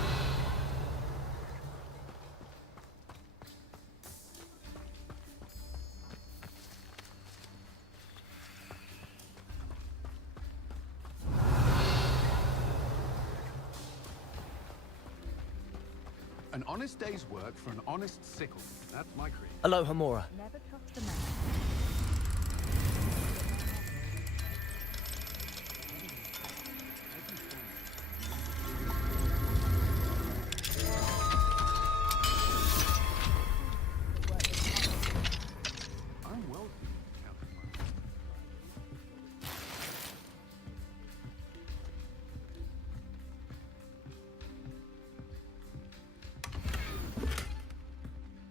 An honest day's work for an honest sickle. That's my creed. Aloha Mora. Never trust the man. I'm wealthy, Captain Martin.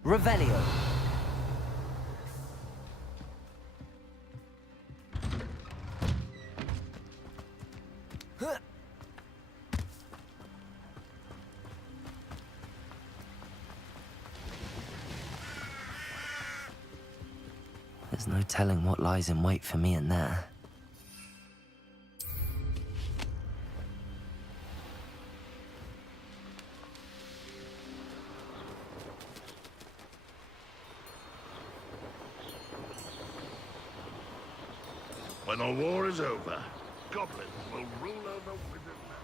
Revelio. There's no telling what lies in wait for me in there. When the war is over, goblins will rule over wizard men.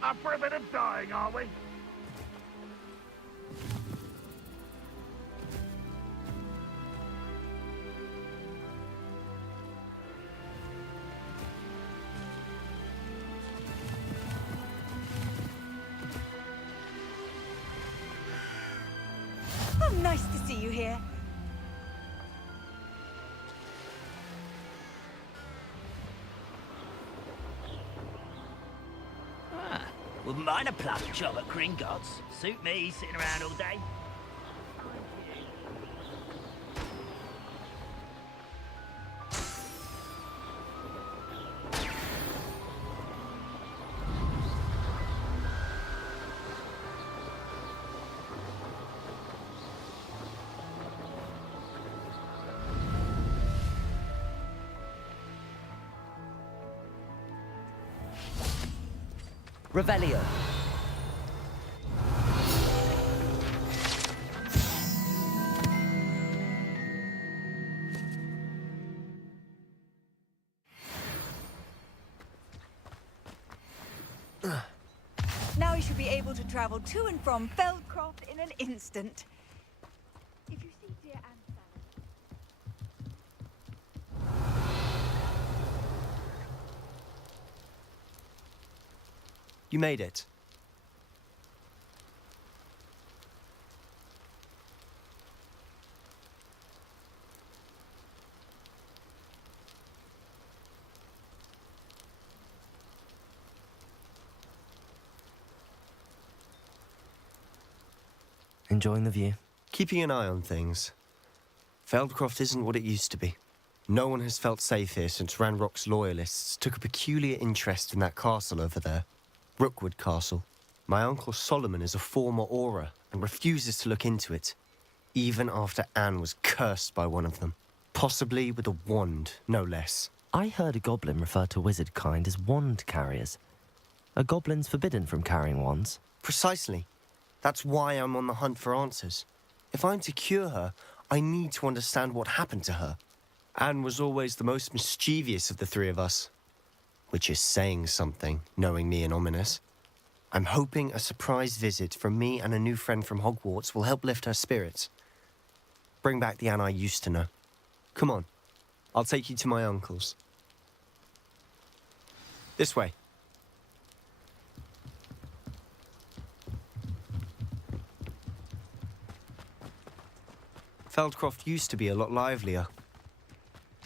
Up for a bit of dying, are we? Oh, nice to see you here. Wouldn't mind a plug job at Gringotts. Suit me, sitting around all day. Revelio. Now you should be able to travel to and from Feldcroft in an instant. If you see dear Anne You made it. Enjoying the view? Keeping an eye on things. Feldcroft isn't what it used to be. No one has felt safe here since Ranrock's loyalists took a peculiar interest in that castle over there. Rookwood Castle. My uncle Solomon is a former Auror and refuses to look into it, even after Anne was cursed by one of them. Possibly with a wand, no less. I heard a goblin refer to wizard kind as wand carriers. Are goblins forbidden from carrying wands? Precisely. That's why I'm on the hunt for answers. If I'm to cure her, I need to understand what happened to her. Anne was always the most mischievous of the three of us. Which is saying something, knowing me and Ominous. I'm hoping a surprise visit from me and a new friend from Hogwarts will help lift her spirits. Bring back the Anne I used to know. Come on, I'll take you to my uncle's. This way. Feldcroft used to be a lot livelier.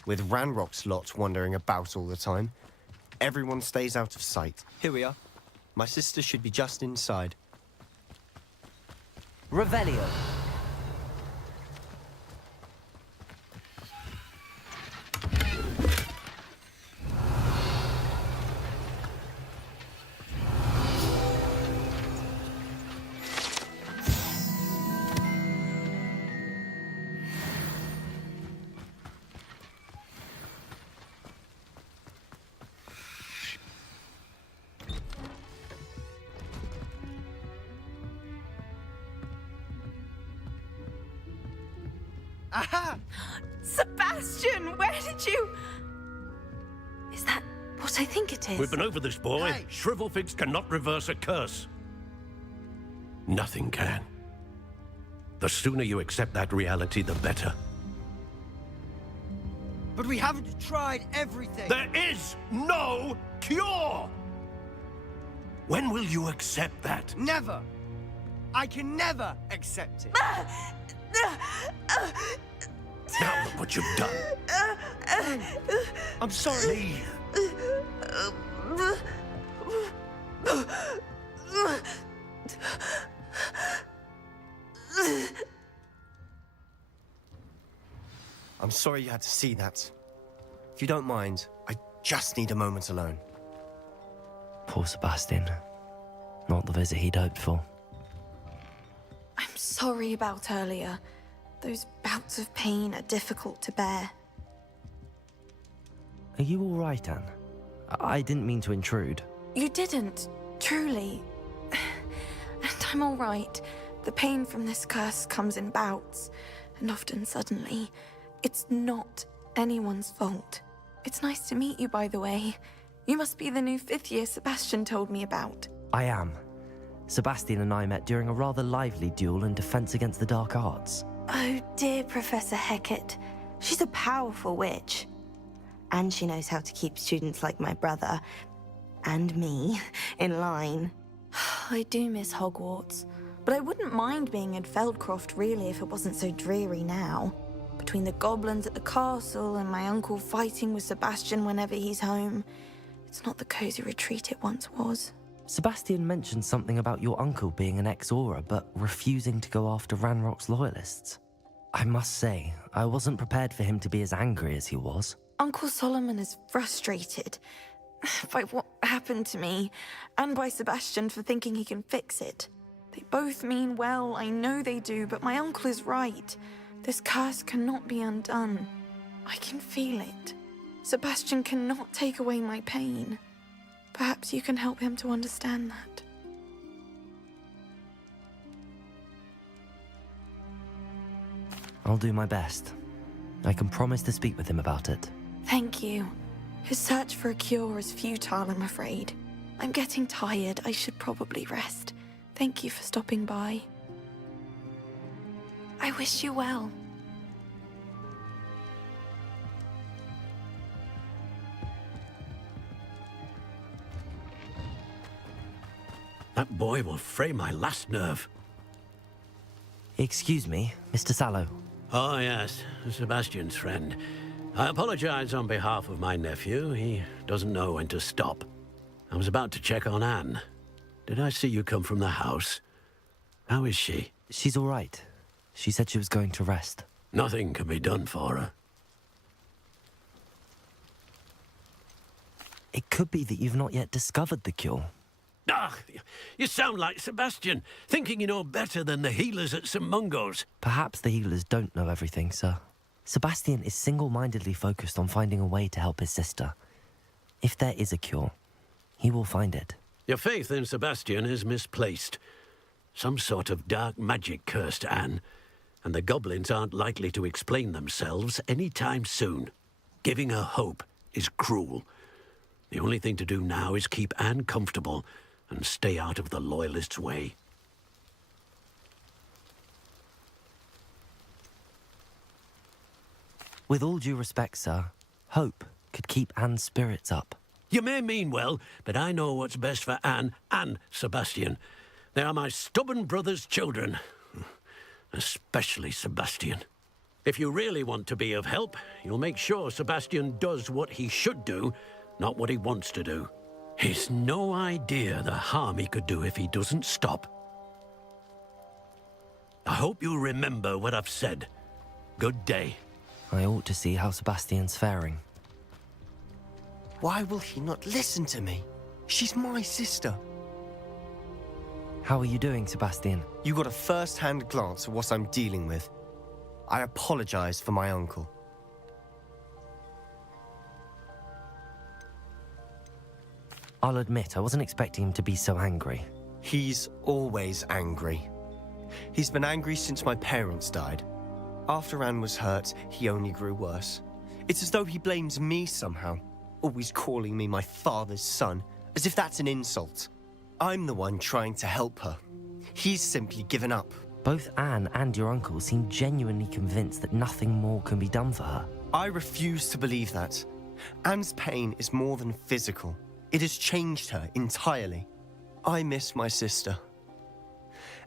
With Ranrock's lot wandering about all the time, everyone stays out of sight. Here we are. My sister should be just inside. Revelio. Aha! Sebastian, where did you... Is that what I think it is? We've been over this, boy. Hey. Shrivelfigs cannot reverse a curse. Nothing can. The sooner you accept that reality, the better. But we haven't tried everything. There is no cure! When will you accept that? Never. I can never accept it. Now look what you've done. I'm sorry. I'm sorry you had to see that. If you don't mind, I just need a moment alone. Poor Sebastian. Not the visit he'd hoped for. I'm sorry about earlier. Those bouts of pain are difficult to bear. Are you all right, Anne? I didn't mean to intrude. You didn't, truly. And I'm all right. The pain from this curse comes in bouts, and often suddenly. It's not anyone's fault. It's nice to meet you, by the way. You must be the new 5th year Sebastian told me about. I am. Sebastian and I met during a rather lively duel in Defense Against the Dark Arts. Oh dear, Professor Hecat. She's a powerful witch. And she knows how to keep students like my brother, and me, in line. I do miss Hogwarts, but I wouldn't mind being in Feldcroft really if it wasn't so dreary now. Between the goblins at the castle and my uncle fighting with Sebastian whenever he's home, it's not the cozy retreat it once was. Sebastian mentioned something about your uncle being an ex-Auror, but refusing to go after Ranrock's loyalists. I must say, I wasn't prepared for him to be as angry as he was. Uncle Solomon is frustrated by what happened to me, and by Sebastian for thinking he can fix it. They both mean well, I know they do, but my uncle is right. This curse cannot be undone. I can feel it. Sebastian cannot take away my pain. Perhaps you can help him to understand that. I'll do my best. I can promise to speak with him about it. Thank you. His search for a cure is futile, I'm afraid. I'm getting tired. I should probably rest. Thank you for stopping by. I wish you well. That boy will fray my last nerve. Excuse me, Mr. Sallow. Oh, yes, Sebastian's friend. I apologize on behalf of my nephew. He doesn't know when to stop. I was about to check on Anne. Did I see you come from the house? How is she? She's all right. She said she was going to rest. Nothing can be done for her. It could be that you've not yet discovered the cure. Ah, you sound like Sebastian, thinking you know better than the healers at St. Mungo's. Perhaps the healers don't know everything, sir. Sebastian is single-mindedly focused on finding a way to help his sister. If there is a cure, he will find it. Your faith in Sebastian is misplaced. Some sort of dark magic cursed Anne, and the goblins aren't likely to explain themselves any time soon. Giving her hope is cruel. The only thing to do now is keep Anne comfortable and stay out of the Loyalists' way. With all due respect, sir, hope could keep Anne's spirits up. You may mean well, but I know what's best for Anne and Sebastian. They are my stubborn brother's children. Especially Sebastian. If you really want to be of help, you'll make sure Sebastian does what he should do, not what he wants to do. He's no idea the harm he could do if he doesn't stop. I hope you remember what I've said. Good day. I ought to see how Sebastian's faring. Why will he not listen to me? She's my sister. How are you doing, Sebastian? You got a first-hand glance at what I'm dealing with. I apologize for my uncle. I'll admit, I wasn't expecting him to be so angry. He's always angry. He's been angry since my parents died. After Anne was hurt, he only grew worse. It's as though he blames me somehow, always calling me my father's son, as if that's an insult. I'm the one trying to help her. He's simply given up. Both Anne and your uncle seem genuinely convinced that nothing more can be done for her. I refuse to believe that. Anne's pain is more than physical. It has changed her entirely. I miss my sister.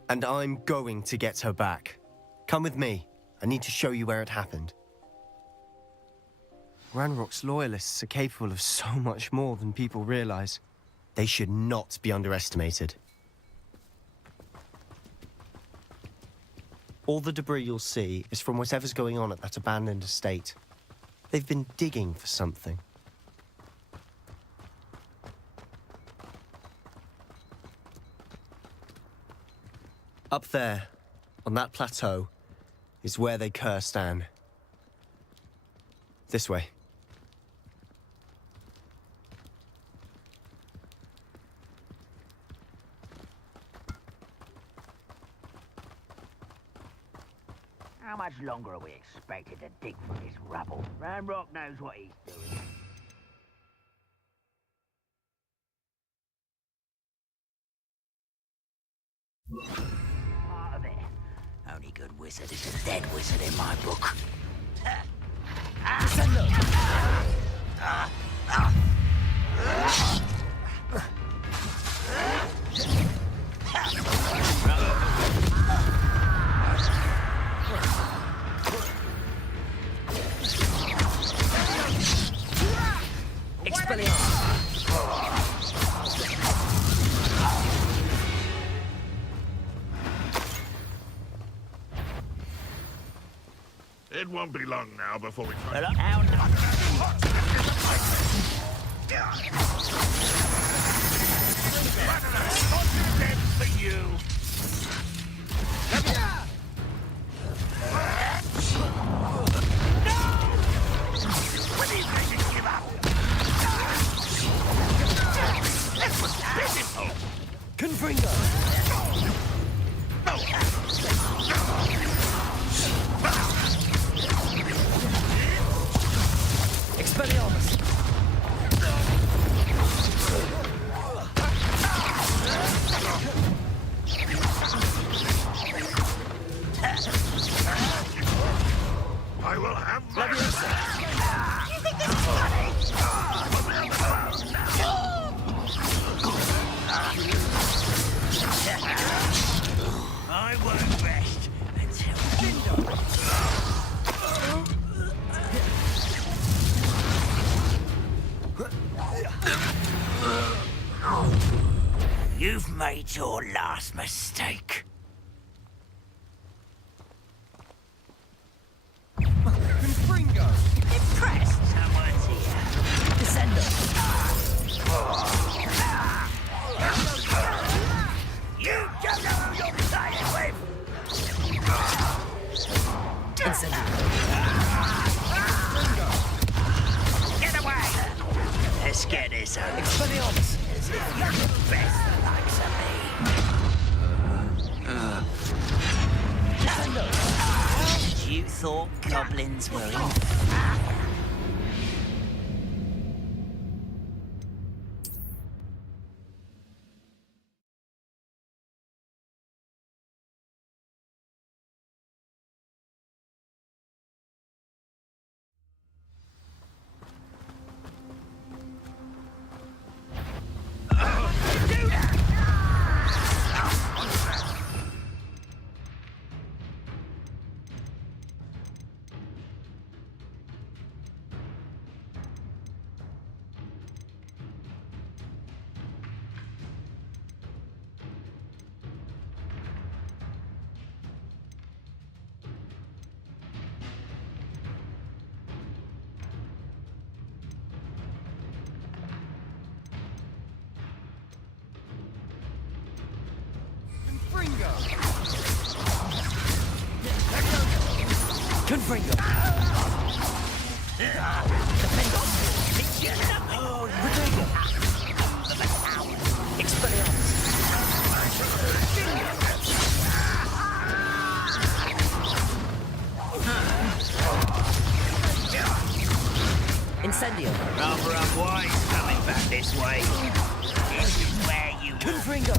And I'm going to get her back. Come with me. I need to show you where it happened. Ranrock's loyalists are capable of so much more than people realize. They should not be underestimated. All the debris you'll see is from whatever's going on at that abandoned estate. They've been digging for something. Up there, on that plateau, is where they cursed Anne. This way. How much longer are we expected to dig for this rubble? Ranrock knows what he's doing. Part of it. Only good wizard is a dead wizard in my book. It won't be long now before we find... For you. When he's ready to give up. This was pitiful. Confringo! Expelliarmus! I will have my... You think this is funny? I won't rest until... You've made your last mistake. Confringo! Impressed? Someone's here. Descender! You don't know who you're playing with! Get away! Let's get this over. Expelliarmus! As if you're the best the likes of me. You thought goblins were in... Confringo! Incendio! Rather unwise coming back this way. This is where you Confringo!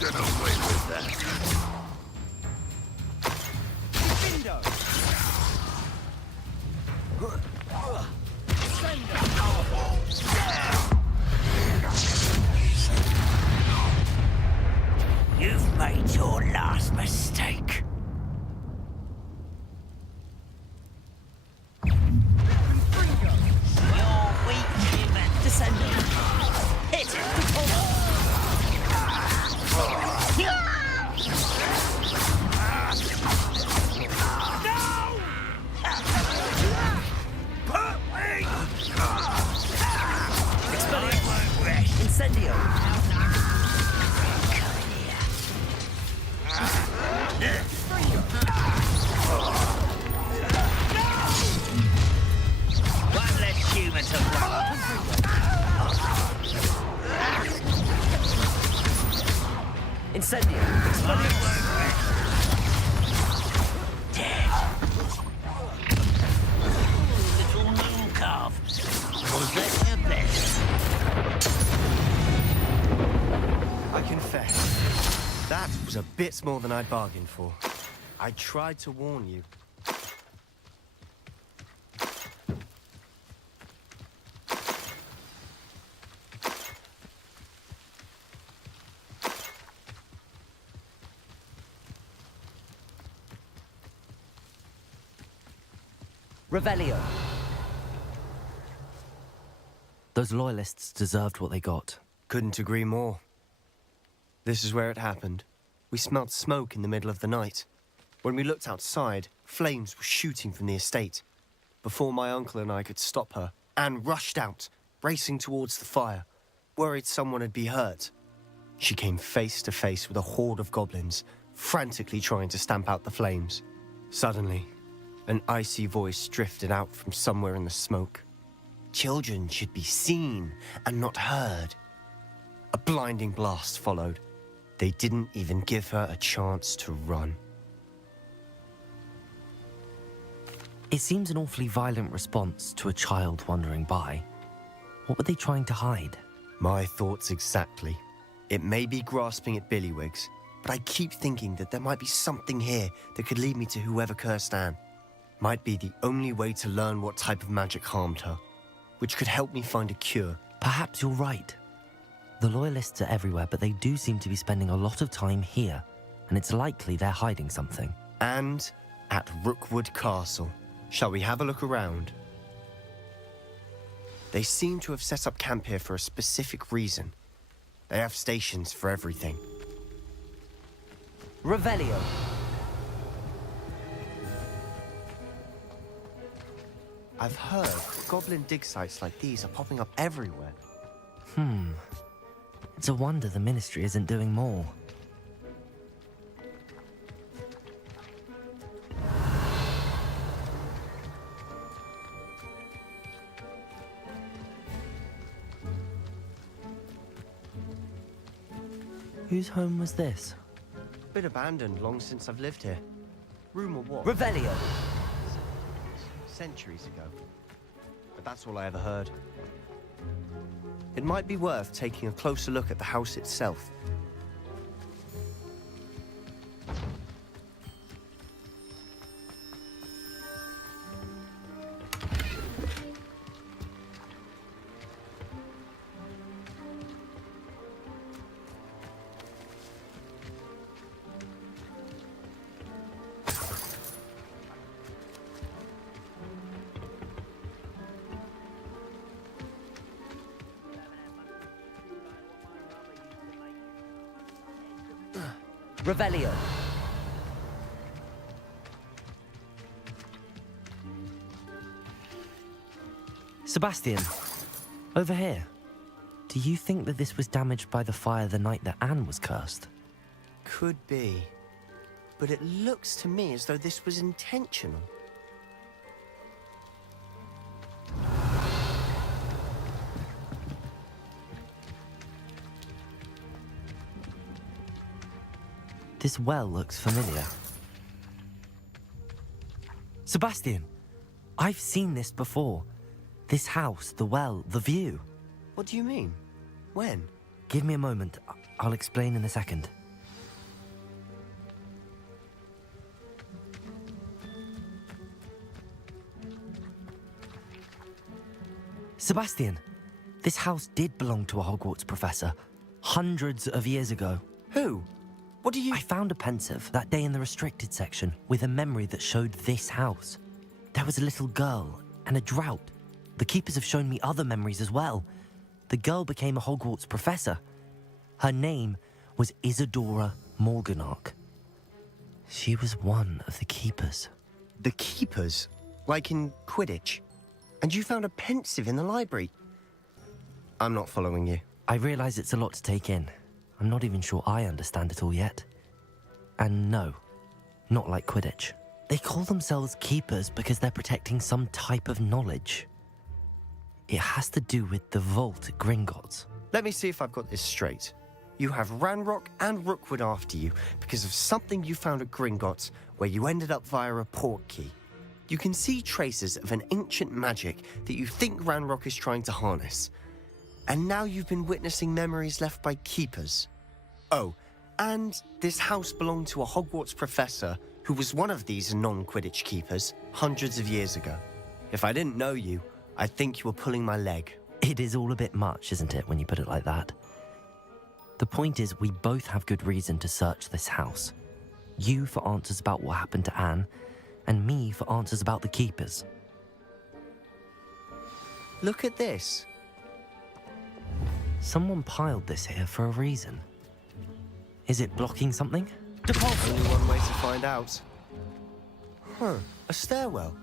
Get away with that. You've made your last mistake. You're weak, human. Descendo! Hit it! Incendio! One less human to run. Incendio! Dead. Little moon calf. Was that your best? I confess, that was a bit more than I bargained for. I tried to warn you. Revelio! Those loyalists deserved what they got. Couldn't agree more. This is where it happened. We smelled smoke in the middle of the night. When we looked outside, flames were shooting from the estate. Before my uncle and I could stop her, Anne rushed out, racing towards the fire, worried someone would be hurt. She came face to face with a horde of goblins, frantically trying to stamp out the flames. Suddenly, an icy voice drifted out from somewhere in the smoke. Children should be seen and not heard. A blinding blast followed. They didn't even give her a chance to run. It seems an awfully violent response to a child wandering by. What were they trying to hide? My thoughts exactly. It may be grasping at Billywigs, but I keep thinking that there might be something here that could lead me to whoever cursed Anne. Might be the only way to learn what type of magic harmed her, which could help me find a cure. Perhaps you're right. The Loyalists are everywhere, but they do seem to be spending a lot of time here, and it's likely they're hiding something. And at Rookwood Castle. Shall we have a look around? They seem to have set up camp here for a specific reason. They have stations for everything. Revelio. I've heard goblin dig sites like these are popping up everywhere. It's a wonder the Ministry isn't doing more. Whose home was this? Bit abandoned long since I've lived here. Rumor was Revelio. centuries ago. But that's all I ever heard. It might be worth taking a closer look at the house itself. Revelio. Sebastian, over here. Do you think that this was damaged by the fire the night that Anne was cursed? Could be. But it looks to me as though this was intentional. This well looks familiar. Sebastian, I've seen this before. This house, the well, the view. What do you mean? When? Give me a moment. I'll explain in a second. Sebastian, this house did belong to a Hogwarts professor hundreds of years ago. Who? What do you... I found a pensive that day in the restricted section with a memory that showed this house. There was a little girl and a drought. The keepers have shown me other memories as well. The girl became a Hogwarts professor. Her name was Isadora Morganach. She was one of the keepers. The keepers? Like in Quidditch? And you found a pensive in the library? I'm not following you. I realize it's a lot to take in. I'm not even sure I understand it all yet. And no, not like Quidditch. They call themselves keepers because they're protecting some type of knowledge. It has to do with the vault at Gringotts. Let me see if I've got this straight. You have Ranrock and Rookwood after you because of something you found at Gringotts where you ended up via a portkey. You can see traces of an ancient magic that you think Ranrock is trying to harness. And now you've been witnessing memories left by keepers. Oh, and this house belonged to a Hogwarts professor who was one of these non-Quidditch keepers hundreds of years ago. If I didn't know you, I'd think you were pulling my leg. It is all a bit much, isn't it, when you put it like that? The point is, we both have good reason to search this house. You for answers about what happened to Anne, and me for answers about the keepers. Look at this. Someone piled this here for a reason. Is it blocking something? Only one way to find out. Huh, a stairwell.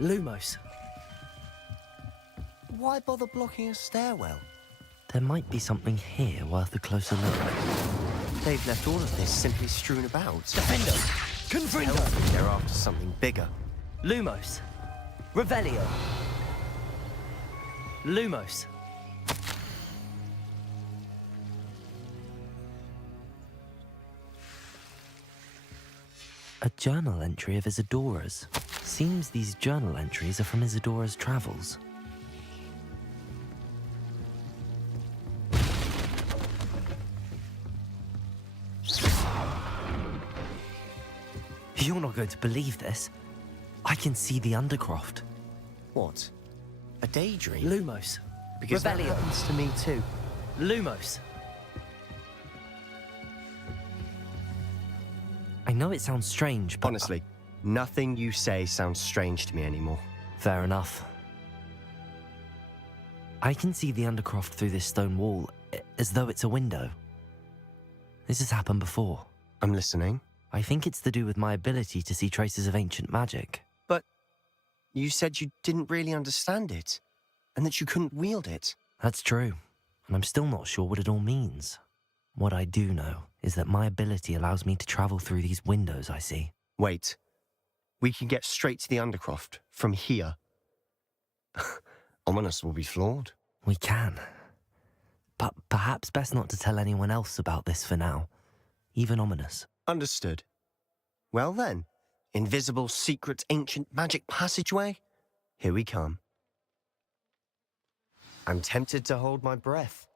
Lumos. Why bother blocking a stairwell? There might be something here worth a closer look. They've left all of this simply strewn about. Defendo! Confrindo! They're after something bigger. Lumos. Revelio. Lumos. A journal entry of Isadora's. Seems these journal entries are from Isadora's travels. You're not going to believe this. I can see the Undercroft. What? A daydream? Lumos. Because that Revelio. happens to me too. Lumos. I know it sounds strange, but... Honestly, nothing you say sounds strange to me anymore. Fair enough. I can see the Undercroft through this stone wall, as though it's a window. This has happened before. I'm listening. I think it's to do with my ability to see traces of ancient magic. But you said you didn't really understand it, and that you couldn't wield it. That's true, and I'm still not sure what it all means. What I do know is that my ability allows me to travel through these windows I see. Wait. We can get straight to the Undercroft from here. Ominous will be flawed. We can. But perhaps best not to tell anyone else about this for now. Even Ominous. Understood. Well then, invisible, secret, ancient magic passageway? Here we come. I'm tempted to hold my breath.